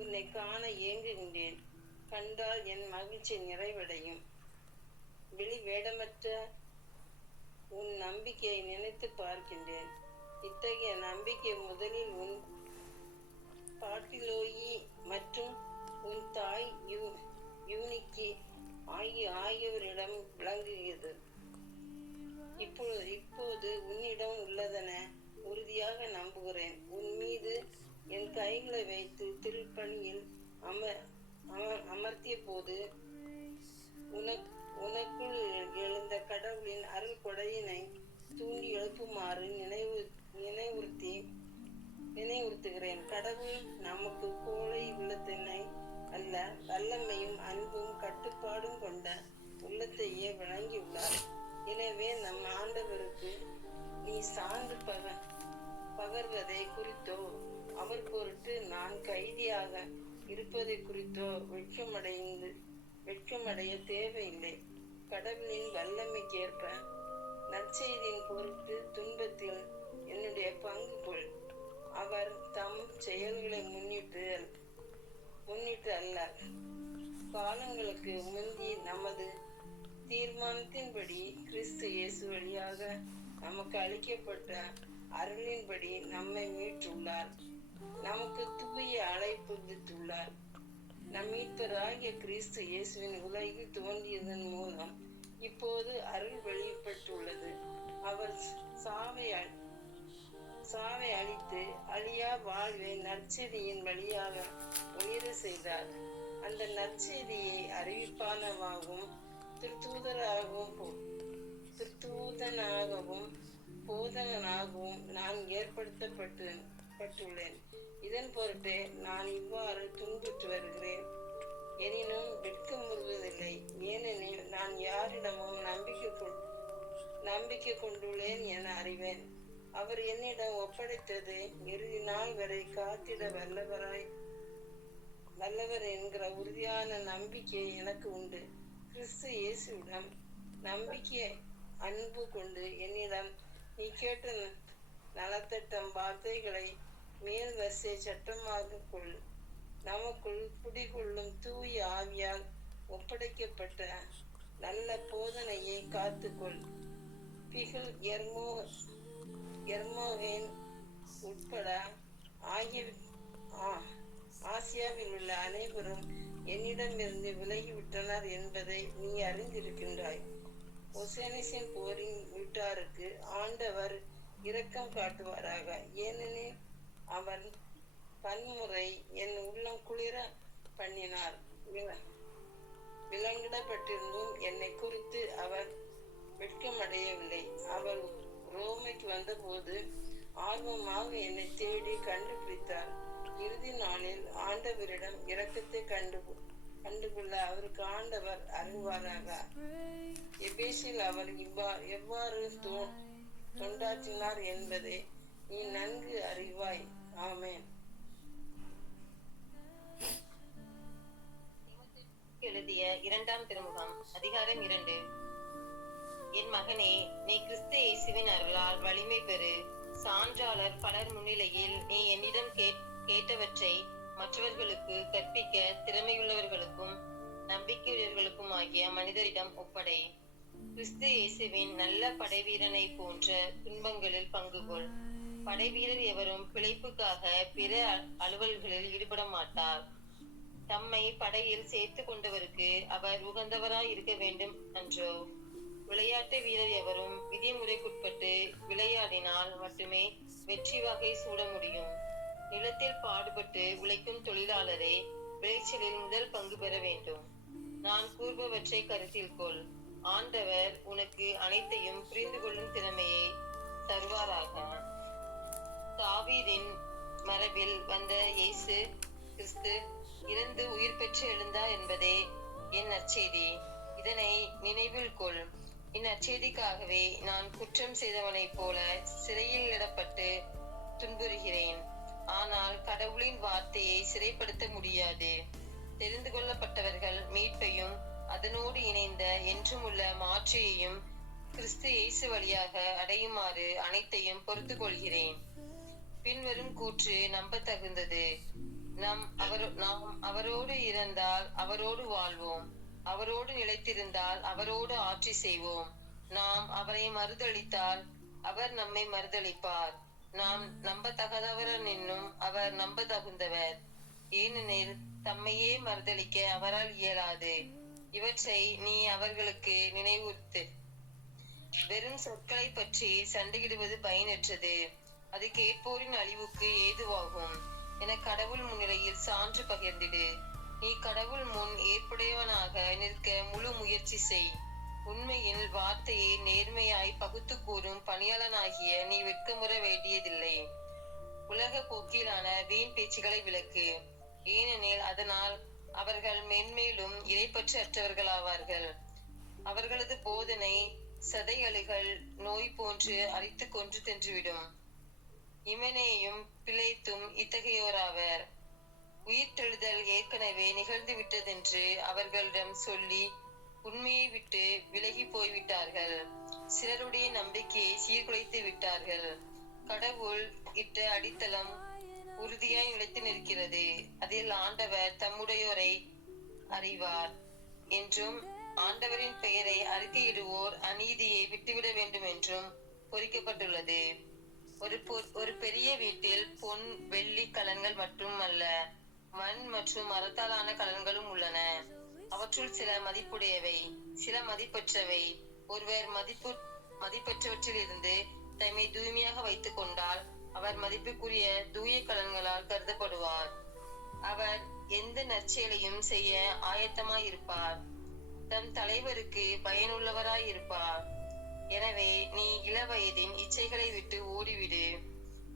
உன்னை காண ஏங்குகின்றேன். கண்டால் என் மகிழ்ச்சி நிறைவடையும். வெளி வேடமற்ற உன் நம்பிக்கையை நினைத்து பார்க்கின்றேன். இத்தகைய நம்பிக்கை முதலில் உன் பாட்டிலோயி மற்றும் உன் தாய் யூனிக்கி ஆகியோரிடம் விளங்குகிறது. இப்போது உன்னிடம் உள்ளதென உறுதியாக நம்புகிறேன். உன் மீது என் கைகளை வைத்து திருப்பணியில் அமர்த்திய போது உனக்குள் எழுந்த கடவுளின் அருள் கொடையினை தூண்டி எழுப்புமாறு நினைவுறுத்துகிறேன். கடவுள் நமக்கு கோழை உள்ளத்தினை அல்ல, வல்லமையும் அன்பும் கட்டுப்பாடும் கொண்ட உள்ளத்தையே வழங்கியுள்ளார். எனவே நம் ஆண்டவருக்கு நீ சான்று பகர்வதை குறித்தோ அவர் பொருட்டு நான் கைதியாக இருப்பதை குறித்தோ வெட்கமடைய தேவையில்லை. கடவுளின் வல்லமைக்கேற்ப நற்செய்தியின் பொருட்டு துன்பத்தில் என்னுடைய பங்கு கொள். அவர் தம் செயல்களை முன்னிட்டு அல்ல, காலங்களுக்கு முந்தி நமது தீர்மானத்தின்படி கிறிஸ்து இயேசு வழியாக நமக்கு அளிக்கப்பட்ட அருளின்படி நம்மை மீட்டுள்ளார். நமக்கு தூய அழைப்பு விடுத்துள்ளார். நம் மீட்பராகிய கிறிஸ்து இயேசுவின் உலகில் தோன்றியதன் மூலம் இப்போது அருள் வெளிப்பட்டுள்ளது. அவர் சாவை அழித்து அழியா வாழ்வை நற்செய்தியின் வழியாக ஒளிர செய்தார். அந்த நற்செய்தியை அறிவிப்பானவாகவும் திருத்தூதனாகவும் போதகனாகவும் நான் ஏற்படுத்தப்பட்டுள்ளேன். இதன் பொருட்டே நான் இவ்வாறு துன்புற்று வருகிறேன். எனினும் வெட்கமுறுவதில்லை. ஏனெனில் நான் யாரிடமும் நம்பிக்கை கொண்டுள்ளேன் என அறிவேன். அவர் என்னிடம் ஒப்படைத்தது இறுதி நாள் வரை காத்திட வல்லவர் என்கிற உறுதியான நம்பிக்கை எனக்கு உண்டு. கிறிஸ்து இயேசுவிடம் நம்பிக்கை அன்பு கொண்டு என்னிடம் நீ கேட்ட நலத்திட்டம் வார்த்தைகளை மேல் வரிசை சட்டமாக கொள். நமக்குள் குடிகொள்ளும் தூய ஆவியால் ஒப்படைக்கப்பட்ட நல்ல போதனையை காத்துக்கொள். பிகில் எர்மோவேன் உட்பட ஆசியாவில் உள்ள அனைவரும் என்னிடமிருந்து விலகிவிட்டனர் என்பதை நீ அறிந்திருக்கின்றாய். ஒசேனிசின் போரின் வீட்டாருக்கு ஆண்டவர் இரக்கம் காட்டுவாராக. ஏனெனில் அவர் பன்முறை என் உள்ளம் குளிர பண்ணினார். விலங்கிடப்பட்டிருந்தும் என்னை குறித்து அவர் வெட்கமடையவில்லை. அவர் ரோமைக்கு வந்தபோது ஆர்வமாக என்னை தேடி கண்டுபிடித்தார். இறுதி நாளில் ஆண்டவரிடம் இரக்கத்தை கண்டுகொள்ள அவருக்கு ஆண்டவர் அருள்வாராக. எபேசில் அவர் எவ்வாறு தொண்டாற்றினார் என்பதை நீ நன்கு அறிவாய். ஆமென். எழுதிய 2ஆம் திருமுகம் அதிகாரம் 2. என் மகனே, நீ கிறிஸ்து இயேசுவின் அருளால் வலிமை பெறு. சான்றாளர் பலர் முன்னிலையில் நீ என்னிடம் கேட்டவற்றை மற்றவர்களுக்கு கற்பிக்க திறமையுள்ளவர்களுக்கும் நம்பிக்கையுள்ளவர்களுக்கும் ஆகிய மனிதரிடம் ஒப்படை. கிறிஸ்து இயேசுவின் நல்ல படைவீரனை போன்ற துன்பங்களில் பங்கு கொள். படைவீரர் எவரும் பிழைப்புக்காக பிற அலுவல்களில் ஈடுபட மாட்டார். தம்மை படையில் சேர்த்து கொண்டவருக்கு அவர் உகந்தவராய் இருக்க வேண்டும் அன்றோ? விளையாட்டு வீரர் எவரும் விதிமுறைக்குட்பட்டு விளையாடினால் மட்டுமே வெற்றி வகை சூட முடியும். நிலத்தில் பாடுபட்டு உழைக்கும் தொழிலாளரே, விளைச்சலில் முதல் பங்கு பெற வேண்டும். நான் கூறுபவற்றை கருத்தில் கொள். ஆண்டவர் உனக்கு அனைத்தையும் புரிந்து கொள்ளும் திறமையை தருவாராக. தாவீதின் மரபில் வந்த இயேசு கிறிஸ்து இறந்து உயிர் பெற்று எழுந்தார் என்பதே என் நற்செய்தி. இதனை நினைவில் கொள். இந்நற்செய்திக்காகவே நான் குற்றம் செய்தவனைப் போல சிறையில் இடப்பட்டு துன்புறுகிறேன். ஆனால் கடவுளின் வார்த்தையை சிறைப்படுத்த முடியாது. தெரிந்து கொள்ளப்பட்டவர்கள் மீட்பையும் அதனோடு இணைந்த என்றும் உள்ள மாற்றையையும் கிறிஸ்து இயேசு வழியாக அடையுமாறு அனைத்தையும் பொறுத்து கொள்கிறேன். பின்வரும் கூற்று நம்ப தகுந்தது. நாம் அவரோடு இருந்தால் அவரோடு வாழ்வோம். அவரோடு நிலைத்திருந்தால் அவரோடு ஆட்சி செய்வோம். நாம் அவரை மறுதளித்தால் அவர் நம்மை மறுதளிப்பார். நாம் நம்பத்தகாதவர் என்னும் அவர் நம்ப தகுந்தவர். ஏனெனில் தம்மையே மறுதளிக்க அவரால் இயலாது. இவற்றை நீ அவர்களுக்கு நினைவுறுத்து. வெறும் சொற்களை பற்றி சண்டையிடுவது பயனற்றது. அது கேட்போரின் அழிவுக்கு ஏதுவாகும் என கடவுள் முன்னிலையில் சான்று பகிர்ந்திடு. நீ கடவுள் முன் ஏற்புடையவனாக நிற்க முழு முயற்சி செய். உண்மையில் வார்த்தையை நேர்மையாய் பகுத்து கூறும் பணியாளனாகிய நீ வெட்கமுற வேண்டியதில்லை. உலக போக்கிலான வீண் பேச்சுகளை விலக்கு. ஏனெனில் அதனால் அவர்கள் மென்மேலும் இறைப்பற்று அற்றவர்களாவார்கள். அவர்களது போதனை சதையழுகள் நோய் போன்று அரித்து கொன்று தின்றுவிடும். இமனேயும் பிழைத்தும் இத்தகையோராவர். உயிர்த்தெழுதல் ஏற்கனவே நிகழ்ந்து விட்டதென்று அவர்களிடம் சொல்லி உண்மையை விட்டு விலகி போய்விட்டார்கள். சிலருடைய நம்பிக்கையை சீர்குலைத்து விட்டார்கள். கடவுள் இட்ட அடித்தளம் உறுதியாய் நிலைத்து நிற்கிறது. அதில் ஆண்டவர் தம்முடையோரை அறிவார் என்றும் ஆண்டவரின் பெயரை அறிக்கையிடுவோர் அநீதியை விட்டுவிட வேண்டும் என்றும் பொறிக்கப்பட்டுள்ளது. ஒரு பெரிய வீட்டில் பொன் வெள்ளி கலன்கள் மட்டுமல்ல, மண் மற்றும் மரத்தாலான கலன்களும் உள்ளன. அவற்றுள் சில மதிப்புடையவை, சில மதிப்பற்றவை. ஒருவர் மதிப்பற்றவற்றில் இருந்து தம்மை தூய்மையாக வைத்துக் கொண்டால் அவர் மதிப்புக்குரிய தூய கலன்களால் கருதப்படுவார். அவர் எந்த நற்செயலையும் செய்ய ஆயத்தமாயிருப்பார். தம் தலைவருக்கு பயனுள்ளவராயிருப்பார். எனவே நீ இளவயதின் இச்சைகளை விட்டு ஓடிவிடு.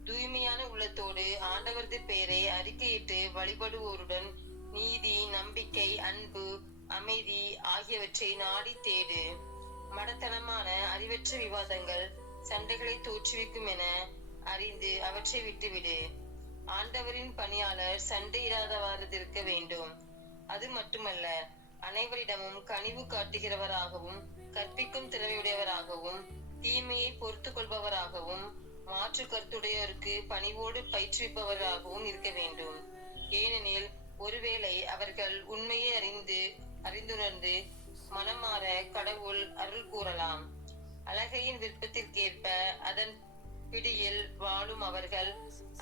தூய்மையான உள்ளத்தோடு ஆண்டவரது பெயரை அறிக்கையிட்டு வழிபடுவோருடன் நீதி, நம்பிக்கை, அன்பு, அமைதி ஆகியவற்றை நாடி தேடு. மடத்தனமான அறிவற்ற விவாதங்கள் சண்டைகளை தோற்றுவிக்கும் என அறிந்து அவற்றை விட்டுவிடு. ஆண்டவரின் பணியாளர் சண்டையிடாதவாறு இருக்க வேண்டும். அது மட்டுமல்ல, அனைவரிடமும் கனிவு காட்டுகிறவராகவும் கற்பிக்கும் திறமையுடையவராகவும் தீமையை பொறுத்து கொள்பவராகவும் மாற்று கருத்துடையோருக்கு பணிவோடு பயிற்றுவிப்பவராகவும் இருக்க வேண்டும். ஏனெனில் ஒருவேளை அவர்கள் உண்மையை அறிந்துணர்ந்து மனமாற கடவுள் அருள் கூறலாம். அழகையின் விருப்பத்திற்கேற்ப அதன் பிடியில் வாழும் அவர்கள்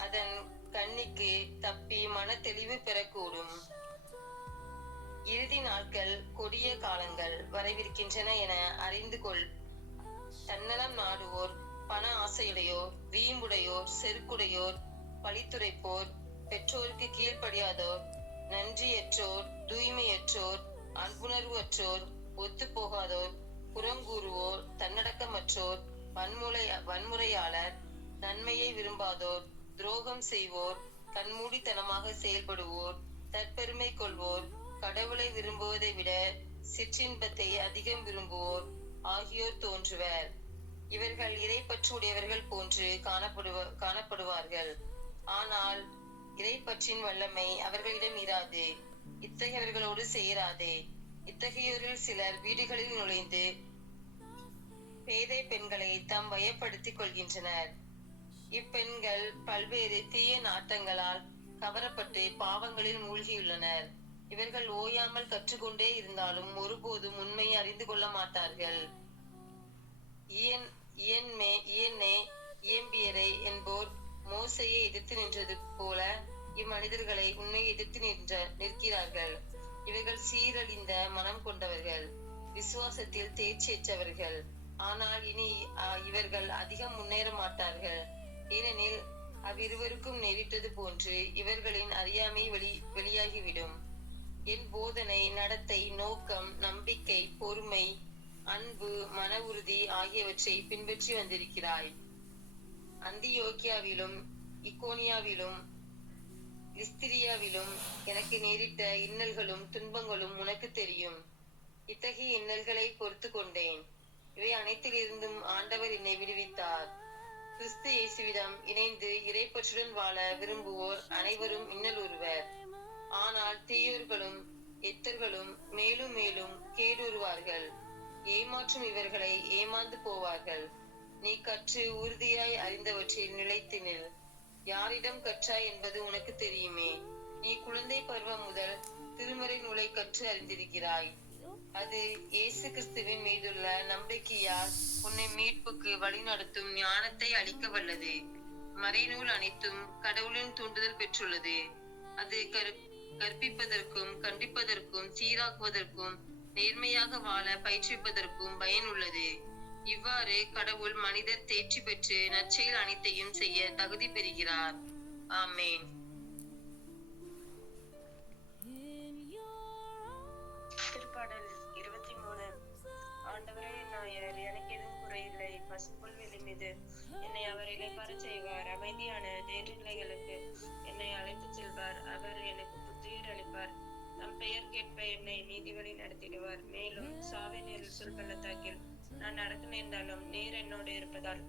அதன் கண்ணிக்கு தப்பி மன தெளிவு பெறக்கூடும். இறுதி நாட்கள் கொடிய காலங்கள் வரவிருக்கின்றன என அறிந்து கொள். தன்னலம் நாடுவோர், பண ஆசையுடையோர், வீம்புடையோர், செருக்குடையோர், பழித்துரைப்போர், பெற்றோருக்கு கீழ்ப்படியாதோர், நன்றியற்றோர், தூய்மையற்றோர், அன்புணர்வு அற்றோர், ஒத்து போகாதோர், புறங்கூறுவோர், தன்னடக்கமற்றோர், வன்முறையாளர், நன்மையை விரும்பாதோர், துரோகம் செய்வோர், கண்மூடித்தனமாக செயல்படுவோர், தற்பெருமை கொள்வோர், கடவுளை விரும்புவதை விட சிற்றின்பத்தை அதிகம் விரும்புவோர் ஆகியோர் தோன்றுவர். இவர்கள் இறைப்பற்று உடையவர்கள் போன்று காணப்படுவார்கள். ஆனால் இறைப்பற்றின் வல்லமை அவர்களிடம் இராது. இத்தகையவர்களோடு சேராதே. இத்தகையோரில் சிலர் வீடுகளில் நுழைந்து பேதை பெண்களை தாம் வயப்படுத்திக் கொள்கின்றனர். இப்பெண்கள் பல்வேறு தீய நாட்டங்களால் கவரப்பட்டு பாவங்களில் மூழ்கியுள்ளனர். இவர்கள் ஓயாமல் கற்றுக்கொண்டே இருந்தாலும் ஒருபோதும் உண்மையை அறிந்து கொள்ள மாட்டார்கள். இயம்பியரை என்போர் மோசையை எதிர்த்து நின்றது போல இம்மனிதர்களை உண்மையை எதிர்த்து நிற்கிறார்கள். இவர்கள் சீரழிந்த மனம் கொண்டவர்கள், விசுவாசத்தில் தேர்ச்சியற்றவர்கள். ஆனால் இனி இவர்கள் அதிகம் முன்னேற மாட்டார்கள். ஏனெனில் அவ்விருவருக்கும் நேரிட்டது போன்று இவர்களின் அறியாமை வெளியாகிவிடும். என் போதனை, நடத்தை, நோக்கம், நம்பிக்கை, பொறுமை, அன்பு, மன உறுதி ஆகியவற்றை பின்பற்றி வந்திருக்கிறாய். அந்தியோக்கியாவிலும் இக்கோனியாவிலும் லிஸ்திரியாவிலும் எனக்கு நேரிட்ட இன்னல்களும் துன்பங்களும் உனக்கு தெரியும். இத்தகைய இன்னல்களை பொறுத்து கொண்டேன். இவை அனைத்திலிருந்தும் ஆண்டவர் என்னை விடுவித்தார். கிறிஸ்து இயேசுவிடம் இணைந்து இறைப்பற்றுடன் வாழ விரும்புவோர் அனைவரும் இன்னல் உறுவர். ஆனால் தீயோர்களும் எத்தர்களும் மேலும் மேலும் கேடுறுவார்கள். ஏமாற்றும் இவர்களை ஏமாந்து போவார்கள். நீ கற்று உறுதியாய் அறிந்தவற்றில் நிலைத்து நில். யாரிடம் கற்றாய் என்பது உனக்கு தெரியுமே. நீ குழந்தை பருவம் முதல் திருமறை நூலை கற்று அறிந்திருக்கிறாய். அது இயேசு கிறிஸ்துவின் மீதுள்ள நம்பிக்கையால் உன்னை மீட்புக்கு வழிநடத்தும் ஞானத்தை அளிக்க வல்லது. மறைநூல் அனைத்தும் கடவுளின் தூண்டுதல் பெற்றுள்ளது. அது கற்பிப்பதற்கும் கண்டிப்பதற்கும் சீராக்குவதற்கும் நேர்மையாக வாழ பயிற்றுவிப்பதற்கும் பயனுள்ளது. இவ்வாறு கடவுள் மனிதர் தேர்ச்சி பெற்று நற்செயல் அனைத்தையும் செய்ய தகுதி பெறுகிறார். ஆமேன். திருப்பாடல் 23. ஆண்டவரே நாயர், எனக்கு எதுவும் குறையில்லை. பசும்புல்வெளி மீது என்னை அவர் இளைப்பாற செய்வார். அமைதியான நீர்நிலைகளுக்கு என்னை அழைத்து செல்வார். அவர் எனக்கு புத்துயிர் அளிப்பார். தம் பெயர் கேட்ப என்னை நீதி வழி நடத்திடுவார். மேலும் சாவினில் சொல்பள்ளத்தாக்கில் நான் நடக்க நேர்ந்தாலும் நீர் என்னோடு இருப்பதால்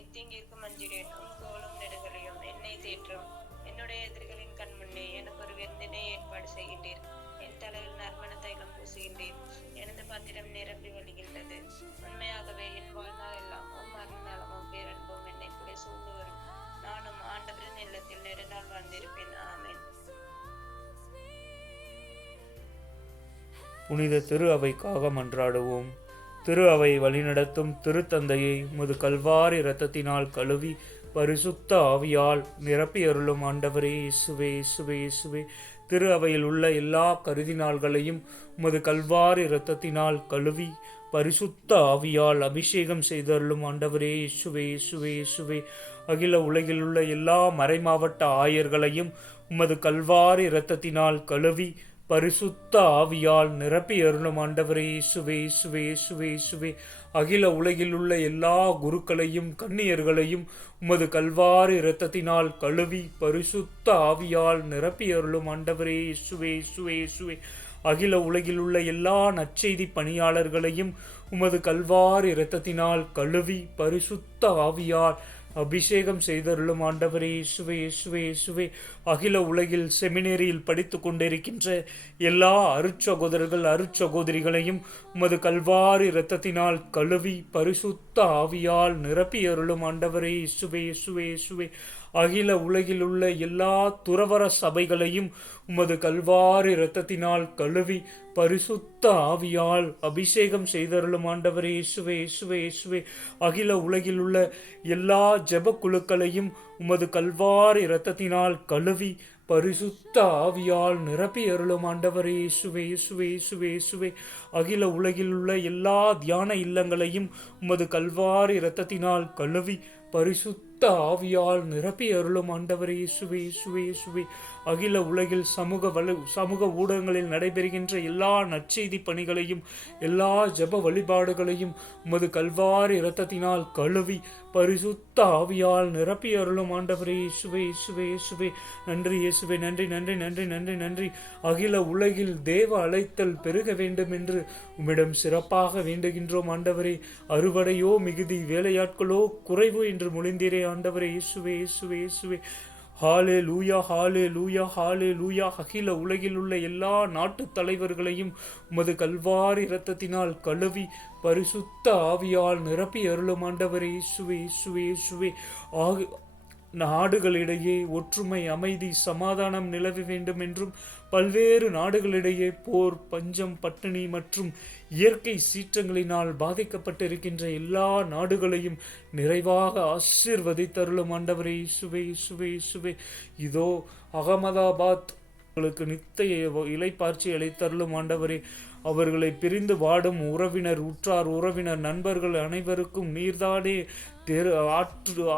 எத்தீங்கிற்கும் அஞ்சிடேன். உன் கோலும் நெடுகளையும் என்னை தேற்றும். என்னுடைய எதிரிகளின் கண் முன்னே எனக்கு ஒரு விருந்தினை ஏற்பாடு செய்கின்றீர். என் தலையில் நறுமண தைலம் பூசுகின்றீர். எனது பாத்திரம் நிரம்பி வழிகின்றது. உண்மையாகவே என் வாழ்நாள் எல்லாம் மரணநலமும் பேரன்பும் என்னை கூட சூழ்ந்து வரும். நானும் ஆண்டவரின் இல்லத்தில் நெடுநாள் வாழ்ந்திருப்பேன். ஆமென். புனித திரு அவைக்காக மன்றாடுவோம். திரு அவை வழிநடத்தும் திருத்தந்தையை உமது கல்வாரி இரத்தத்தினால் கழுவி பரிசுத்த ஆவியால் நிரப்பி அருளும் ஆண்டவரே இயேசுவே, இயேசுவே, இயேசுவே. திரு அவையில் உள்ள எல்லா கருதினாள்களையும் உமது கல்வாரி இரத்தத்தினால் கழுவி பரிசுத்த ஆவியால் அபிஷேகம் செய்தருளும் ஆண்டவரே இயேசுவே, இயேசுவே, இயேசுவே. அகில உலகில் உள்ள எல்லா மறைமாவட்ட ஆயர்களையும் உமது கல்வாரி இரத்தத்தினால் கழுவி பரிசுத்த ஆவியால் நிரப்பி அருளும் ஆண்டவரே இயேசுவே, இயேசுவே, இயேசுவே, இயேசுவே. அகில உலகில் உள்ள எல்லா குருக்களையும் கன்னியர்களையும் உமது கல்வாரி இரத்தத்தினால் கழுவி பரிசுத்த ஆவியால் நிரப்பி அருளும் ஆண்டவரே இயேசுவே, இயேசுவே, இயேசுவே. அகில உலகில் உள்ள எல்லா நற்செய்தி பணியாளர்களையும் உமது கல்வாரி இரத்தத்தினால் கழுவி பரிசுத்த ஆவியால் அபிஷேகம் செய்தருளும் ஆண்டவரே இயேசுவே இயேசுவே இயேசுவே. அகில உலகில் செமினேரியில் படித்து கொண்டிருக்கின்ற எல்லா அருட்சகோதரர்கள் அருட்சகோதரிகளையும் உமது கல்வாரி இரத்தத்தினால் கழுவி பரிசுத்த ஆவியால் நிரப்பி அருளும் ஆண்டவரே இயேசுவே இயேசுவே இயேசுவே. அகில உலகில் உள்ள எல்லா துறவற சபைகளையும் உமது கல்வாரி இரத்தத்தினால் கழுவி பரிசுத்த ஆவியால் அபிஷேகம் செய்தருளும் ஆண்டவரே இயேசுவே இயேசுவே இயேசுவே. அகில உலகில் உள்ள எல்லா ஜெப குழுக்களையும் உமது கல்வாரி இரத்தத்தினால் கழுவி பரிசுத்த ஆவியால் நிரப்பி அருளும் ஆண்டவரே இயேசுவே இயேசுவே இயேசுவே இயேசுவே. அகில உலகில் உள்ள எல்லா தியான இல்லங்களையும் உமது கல்வாரி இரத்தத்தினால் கழுவி பரிசுத்த ஆவியால் நிரப்பி அருளும் ஆண்டவரே இயேசுவே இயேசுவே இயேசுவே. அகில உலகில் சமூக ஊடகங்களில் நடைபெறுகின்ற எல்லா நற்செய்தி பணிகளையும் எல்லா ஜெப வழிபாடுகளையும் உமது கல்வாரி இரத்தத்தினால் கழுவி பரிசுத்த ஆவியால் நிரப்பி அருளும் ஆண்டவரே இயேசுவே இயேசுவே இயேசுவே. நன்றி இயேசுவே, நன்றி நன்றி நன்றி நன்றி நன்றி. அகில உலகில் தேவ அழைத்தல் பெருக வேண்டும் என்று உம்மிடம் சிறப்பாக வேண்டுகின்றோம் ஆண்டவரே. அறுவடையோ மிகுதி, வேலையாட்களோ குறைவு என்று மொழிந்தீரே ஆண்டவரே இயேசுவே இயேசுவே இயேசுவே. ஹாலே லூயா ஹாலே லூயா ஹாலே லூயா. அகில உலகில் உள்ள எல்லா நாட்டு தலைவர்களையும் உமது கல்வாரி இரத்தத்தினால் கழுவி பரிசுத்த ஆவியால் நிரப்பி அருளும் ஆண்டவரே இயேசுவே இயேசுவே இயேசுவே. நாடுகளிடையே ஒற்றுமை, அமைதி, சமாதானம் நிலவ வேண்டும் என்றும் பல்வேறு நாடுகளிடையே போர், பஞ்சம், பட்டினி மற்றும் இயற்கை சீற்றங்களினால் பாதிக்கப்பட்டிருக்கின்ற எல்லா நாடுகளையும் நிறைவாக ஆசீர்வதித்தருளும் ஆண்டவரே இயேசுவே இயேசுவே இயேசுவே. இதோ அகமதாபாத் நித்திய இலைப்பார்ச்சி அளித்தருளும் ஆண்டவரே. அவர்களை பிரிந்து வாடும் உறவினர், உற்றார் உறவினர், நண்பர்கள் அனைவருக்கும் நீர்தானே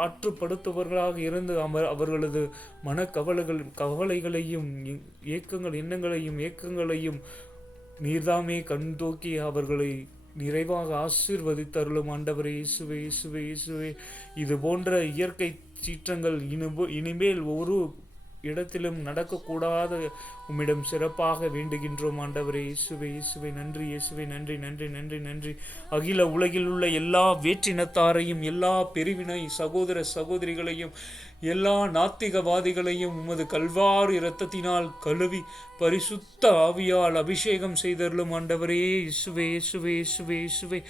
ஆற்றுப்படுத்துவர்களாக இருந்து அவர்களது கவலைகளையும் ஏக்கங்களையும் நீர்தாமே கண்தோக்கி அவர்களை நிறைவாக ஆசீர்வதித்தருளும் ஆண்டவரே இயேசுவே இயேசுவே இயேசுவே. இது போன்ற இயற்கை சீற்றங்கள் இனிமேல் ஒரு இடத்திலும் நடக்கக்கூடாத உம்மிடம் சிறப்பாக வேண்டுகின்றோம் ஆண்டவரே இயேசுவே இயேசுவே. நன்றி இயேசுவே, நன்றி நன்றி நன்றி நன்றி. அகில உலகில் உள்ள எல்லா வேற்றினத்தாரையும் எல்லா பிரிவினை சகோதர சகோதரிகளையும் எல்லா நாத்திகவாதிகளையும் உமது கல்வாரி இரத்தத்தினால் கழுவி பரிசுத்த ஆவியால் அபிஷேகம் செய்தருளும் ஆண்டவரே இயேசுவே இயேசுவே இயேசுவே இயேசுவே.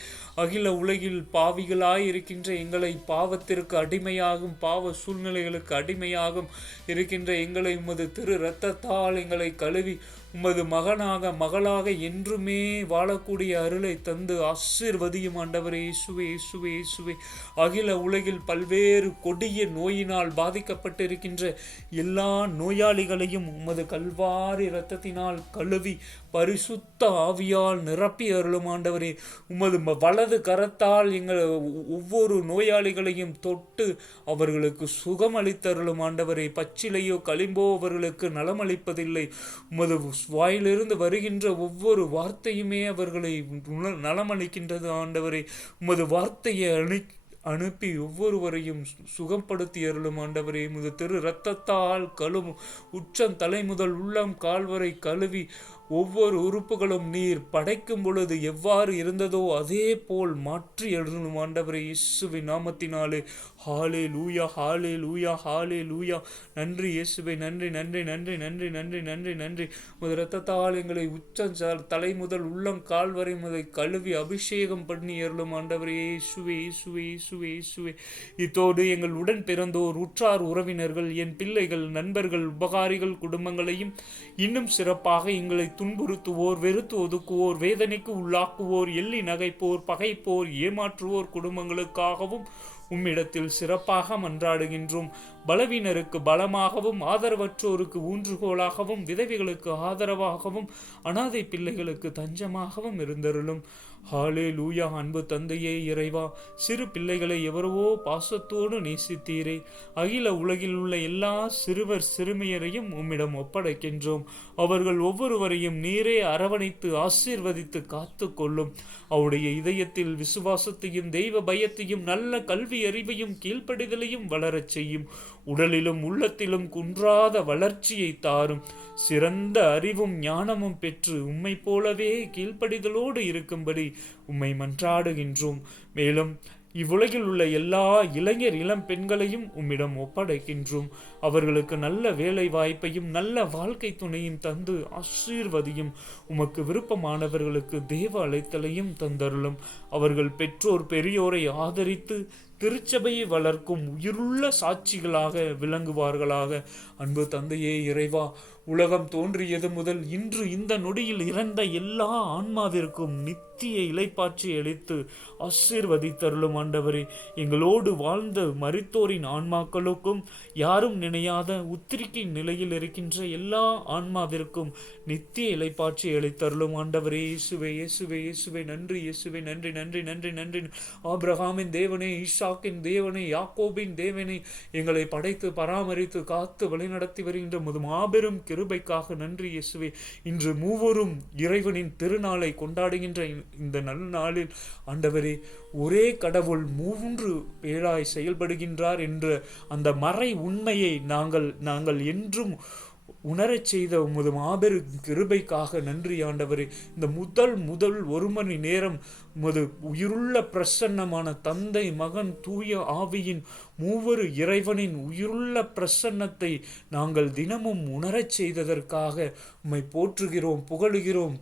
அகில உலகில் பாவிகளாய் இருக்கின்ற எங்களை, பாவத்திற்கு அடிமையாகும் பாவ சூழ்நிலைகளுக்கு அடிமையாகும் இருக்கின்ற எங்களை உமது திரு இரத்தத்தால் எங்களை கழுவி உமது மகளாக என்றுமே வாழக்கூடிய அருளை தந்து ஆசீர்வதியும் ஆண்டவரே இயேசுவே இயேசுவே இயேசுவே. அகில உலகில் பல்வேறு கொடிய நோயினால் பாதிக்கப்பட்டிருக்கின்ற எல்லா நோயாளிகளையும் உமது கல்வாரி இரத்தத்தினால் கழுவி பரிசுத்த ஆவியால் நிரப்பி அருளும் ஆண்டவரே. உமது வலது கரத்தால் எங்கள் ஒவ்வொரு நோயாளிகளையும் தொட்டு அவர்களுக்கு சுகமளித்தருளும் ஆண்டவரே. பச்சிலையோ களிம்போ அவர்களுக்கு நலமளிப்பதில்லை. உமது வாயிலிருந்து வருகின்ற ஒவ்வொரு வார்த்தையுமே அவர்களை நலமளிக்கின்றது ஆண்டவரே. உமது வார்த்தையை அனுப்பி ஒவ்வொருவரையும் சுகப்படுத்தி அருளும் ஆண்டவரே. உமது திரு இரத்தத்தால் கழுவும் உச்சம் தலை முதல் உள்ளம் கால்வரை கழுவி ஒவ்வொரு உறுப்புகளும் நீர் படைக்கும் பொழுது எவ்வாறு இருந்ததோ அதே போல் மாற்றி அருளும் ஆண்டவரே இயேசுவின் நாமத்தினாலே. ஹாலே லூயா ஹாலே லூயா ஹாலே லூயா. நன்றி இயேசுவே, நன்றி நன்றி நன்றி நன்றி நன்றி நன்றி நன்றி. உமது இரத்தத்தால் எங்களை உச்சம் தலை முதல் உள்ளம் கால்வரை முதல் கழுவி அபிஷேகம் பண்ணி அருளும் ஆண்டவரே இயேசுவே இயேசுவே இயேசுவே இயேசுவே. இத்தோடு எங்கள் உடன் பிறந்தோர், உற்றார் உறவினர்கள், என் பிள்ளைகள், நண்பர்கள், உபகாரிகள் குடும்பங்களையும் இன்னும் சிறப்பாக எங்களை துன்புறுத்துவோர், வெறுத்து ஒதுக்குவோர், வேதனைக்கு உள்ளாக்குவோர், எள்ளி நகைப்போர், பகைப்போர், ஏமாற்றுவோர் குடும்பங்களுக்காகவும் உம்மிடத்தில் சிறப்பாக மன்றாடுகின்றோம். பலவீனருக்கு பலமாகவும், ஆதரவற்றோருக்கு ஊன்றுகோலாகவும், விதவைகளுக்கு ஆதரவாகவும், அனாதை பிள்ளைகளுக்கு தஞ்சமாகவும் இருந்தருளும். ஹாலே லூயா. அன்பு தந்தையே இறைவா, சிறு பிள்ளைகளை எவரவோ பாசத்தோடு நேசித்தீரே. அகில உலகில் உள்ள எல்லா சிறுவர் சிறுமியரையும் உம்மிடம் ஒப்படைக்கின்றோம். அவர்கள் ஒவ்வொருவரையும் நீரே அரவணைத்து ஆசீர்வதித்து காத்து கொள்ளும். அவருடைய இதயத்தில் விசுவாசத்தையும் தெய்வ பயத்தையும் நல்ல கல்வி அறிவையும் கீழ்ப்படிதலையும் வளரச் செய்யும். உடலிலும் உள்ளத்திலும் குன்றாத வளர்ச்சியை தாரும். சிறந்த அறிவும் ஞானமும் பெற்று உம்மை போலவே கீழ்ப்படிதலோடு இருக்கும்படி உம்மை மன்றாடுகின்றோம். மேலும் இவ்வுலகில் உள்ள எல்லா இளைஞர் இளம் பெண்களையும் உம்மிடம் ஒப்படைக்கின்றோம். அவர்களுக்கு நல்ல வேலை வாய்ப்பையும் நல்ல வாழ்க்கை துணையும் தந்து ஆசீர்வதியும். உமக்கு விருப்பமானவர்களுக்கு தேவ அழைத்தலையும் தந்தருளும். அவர்கள் பெற்றோர் பெரியோரை ஆதரித்து திருச்சபையை வளர்க்கும் உயிருள்ள சாட்சிகளாக விளங்குவார்களாக. அன்பு தந்தையே இறைவா, உலகம் தோன்றியது முதல் இன்று இந்த நொடியில் இறந்த எல்லா ஆன்மாவிற்கும் நித்திய இளைப்பாற்றி அளித்து ஆசீர்வதித்தருளும் ஆண்டவரே. எங்களோடு வாழ்ந்த மரித்தோரின் ஆன்மாக்களுக்கும் யாரும் நினையாத உத்திரிக்கை நிலையில் இருக்கின்ற எல்லா ஆன்மாவிற்கும் நித்திய இளைப்பாற்றி அளித்தருளும் ஆண்டவரே. இயேசுவே இயேசுவே இயேசுவே நன்றி. இயேசுவே நன்றி நன்றி நன்றி நன்றி. ஆபிரகாமின் தேவனே, ஈசாக்கின் தேவனே, யாக்கோபின் தேவனே, எங்களை படைத்து பராமரித்து காத்து வழிநடத்தி வருகின்ற முது மாபெரும் கிருபைக்காக நன்றி இயேசுவே. இன்று மூவரும் இறைவனின் திருநாளை கொண்டாடுகின்ற இந்த நல்ல நாளில் ஆண்டவரே, ஒரே கடவுள் மூன்று பேராய் செயல்படுகின்றார் என்ற அந்த மறை உண்மையை நாங்கள் என்றும் உணரச் செய்த உமது மாபெரும் கிருபைக்காக நன்றி ஆண்டவரே. இந்த முதல் ஒரு மணி நேரம் உமது உயிருள்ள பிரசன்னமான தந்தை மகன் தூய ஆவியின் மூவரு இறைவனின் உயிருள்ள பிரசன்னத்தை நாங்கள் தினமும் உணரச் செய்ததற்காக உம்மை போற்றுகிறோம், புகழுகிறோம்,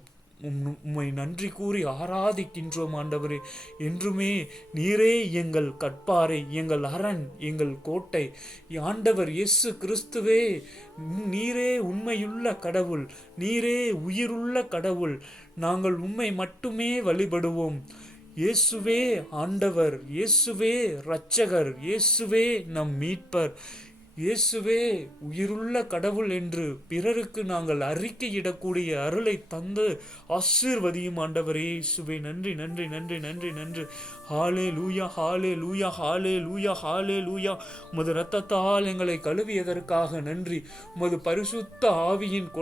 உம்மை நன்றி கூறி ஆராதிக்கின்றோம் ஆண்டவரே. என்றுமே நீரே எங்கள் கட்பாரை, எங்கள் அரண், எங்கள் கோட்டை. ஆண்டவர் இயேசு கிறிஸ்துவே, நீரே உண்மையுள்ள கடவுள், நீரே உயிருள்ள கடவுள். நாங்கள் உம்மை மட்டுமே வழிபடுவோம். இயேசுவே ஆண்டவர், இயேசுவே இரட்சகர், இயேசுவே நம் மீட்பர், இயேசுவே உயிருள்ள கடவுள் என்று பிறருக்கு நாங்கள் அறிக்கையிடக்கூடிய அருளை தந்து ஆசீர்வதியும் ஆண்டவரே. இயேசுவே நன்றி நன்றி நன்றி நன்றி நன்றி. ஹாலே லூயா ஹாலே லூயா ஹாலே லூயா ஹாலே லூயா. உமது இரத்தத்தால் எங்களை கழுவியதற்காக நன்றி. உமது பரிசுத்த ஆவியின்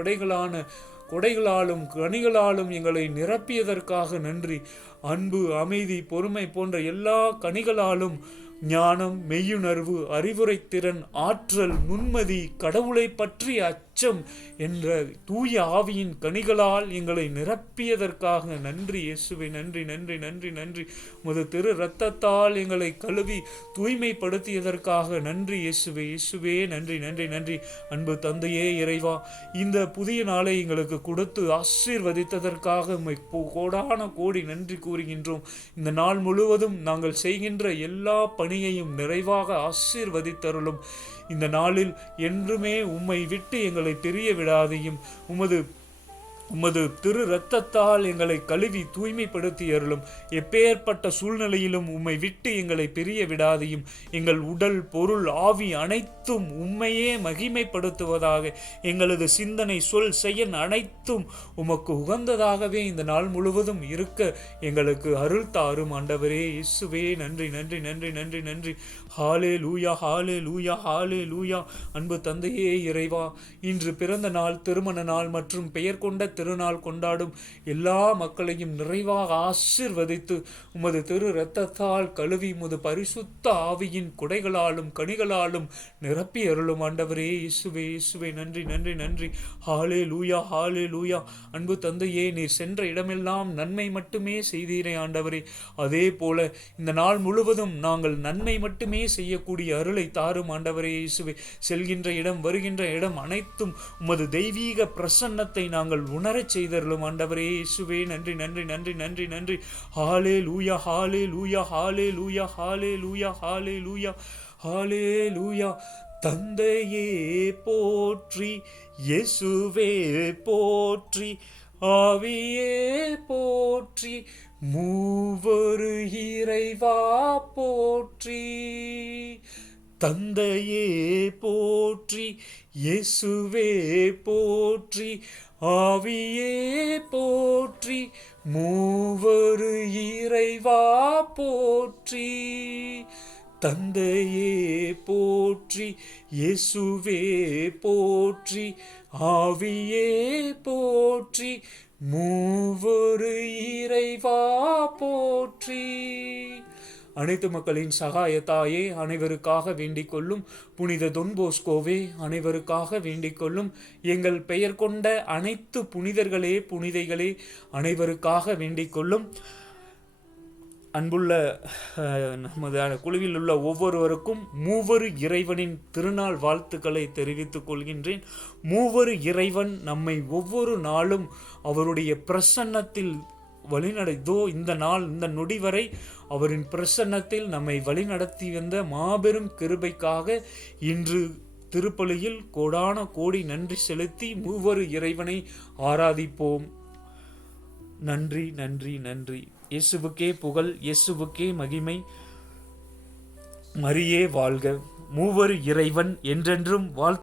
கொடைகளாலும் கனிகளாலும் எங்களை நிரப்பியதற்காக நன்றி. அன்பு, அமைதி, பொறுமை போன்ற எல்லா கனிகளாலும் ஞானம், மெய்யுணர்வு, அறிவுரைத்திறன், ஆற்றல், நுண்மதி, கடவுளை பற்றிய அச்சம் என்ற தூய ஆவியின் கனிகளால் எங்களை நிரப்பியதற்காக நன்றி இயேசுவே. நன்றி நன்றி நன்றி நன்றி. உமது திரு இரத்தத்தால் எங்களை கழுவி தூய்மைப்படுத்தியதற்காக நன்றி இயேசுவே. இயேசுவே நன்றி நன்றி நன்றி. அன்பு தந்தையே இறைவா, இந்த புதிய நாளை எங்களுக்கு கொடுத்து ஆசீர்வதித்ததற்காக உம்மை கோடான கோடி நன்றி கூறுகின்றோம். இந்த நாள் முழுவதும் நாங்கள் செய்கின்ற எல்லா பணியையும் நிறைவாக ஆசீர்வதித்தருளும். இந்த நாளில் என்றுமே உம்மை விட்டு எங்களை பிரிய விடாதையும். உமது திரு இரத்தத்தால் எங்களை கழுவி தூய்மைப்படுத்தி அருளும். எப்பேற்பட்ட சூழ்நிலையிலும் உம்மை விட்டு எங்களை பிரிய விடாதையும். எங்கள் உடல், பொருள், ஆவி அனைத்தும் உம்மையே மகிமைப்படுத்துவதாக. எங்களது சிந்தனை, சொல், செயல் அனைத்தும் உமக்கு உகந்ததாகவே இந்த நாள் முழுவதும் இருக்க எங்களுக்கு அருள் தாரும் ஆண்டவரே. இயேசுவே நன்றி நன்றி நன்றி நன்றி நன்றி. ஹாலே லூயா ஹாலே லூயா ஹாலே லூயா. அன்பு தந்தையே இறைவா, இன்று பிறந்த நாள், திருமண நாள் மற்றும் பெயர் கொண்ட திருநாள் கொண்டாடும் எல்லா மக்களையும் நிறைவாக ஆசீர்வதித்து உமது திரு இரத்தத்தால் கழுவி உமது பரிசுத்த ஆவியின் கொடைகளாலும் கனிகளாலும் நிரப்பி அருளும் ஆண்டவரே. இயேசுவே இயேசுவே நன்றி நன்றி நன்றி. ஹாலே லூயா ஹாலே லூயா. அன்பு தந்தையே, நீர் சென்ற இடமெல்லாம் நன்மை மட்டுமே செய்தீரே ஆண்டவரே. அதே போல இந்த நாள் முழுவதும் நாங்கள் நன்மை மட்டுமே செய்யக்கூடிய அருளை தாரும் ஆண்டவரே. இயேசுவே, செல்கின்ற இடம் வருகின்ற இடம் அனைத்தும் உமது தெய்வீக பிரசன்னத்தை நாங்கள் உணரச் செய்தருளும் ஆண்டவரே. இயேசுவே நன்றி நன்றி நன்றி நன்றி நன்றி. ஹாலே லூயா ஹாலே லூயா ஹாலே லூயா ஹாலே லூயா ஹாலே லூயா ஹாலே லூயா. தந்தையே போற்றி, இயேசுவே போற்றி, ஆவியே போற்றி, மூவரு இறைவா போற்றி. தந்தையே போற்றி, இயேசுவே போற்றி, ஆவியே போற்றி, மூவரு இறைவா போற்றி. தந்தையே போற்றி, இயேசுவே போற்றி, ஆவியே போற்றி, மூவரு இறைவா போற்றி. அனைத்து மக்களின் சகாய தாயே அனைவருக்காக வேண்டிக் கொள்ளும். புனித தொன் போஸ்கோவே அனைவருக்காக வேண்டிக் கொள்ளும். எங்கள் பெயர் கொண்ட அனைத்து புனிதர்களே புனிதைகளே அனைவருக்காக வேண்டிக் கொள்ளும். அன்புள்ள நமது குழுவில் உள்ள ஒவ்வொருவருக்கும் மூவரு இறைவனின் திருநாள் வாழ்த்துக்களை தெரிவித்துக் கொள்கின்றேன். மூவரு இறைவன் நம்மை ஒவ்வொரு நாளும் அவருடைய பிரசன்னத்தில் வழிநடத்தோ இந்த நாள் இந்த நொடி வரை அவரின் பிரசன்னத்தில் நம்மை வழிநடத்தி வந்த மாபெரும் கிருபைக்காக இன்று திருப்பலியில் கோடான கோடி நன்றி செலுத்தி மூவரு இறைவனை ஆராதிப்போம். நன்றி நன்றி நன்றி. இயேசுவுக்கே புகழ், இயேசுவுக்கே மகிமை. மரியே வாழ்க. மூவரு இறைவன் என்றென்றும் வாழ்த்து.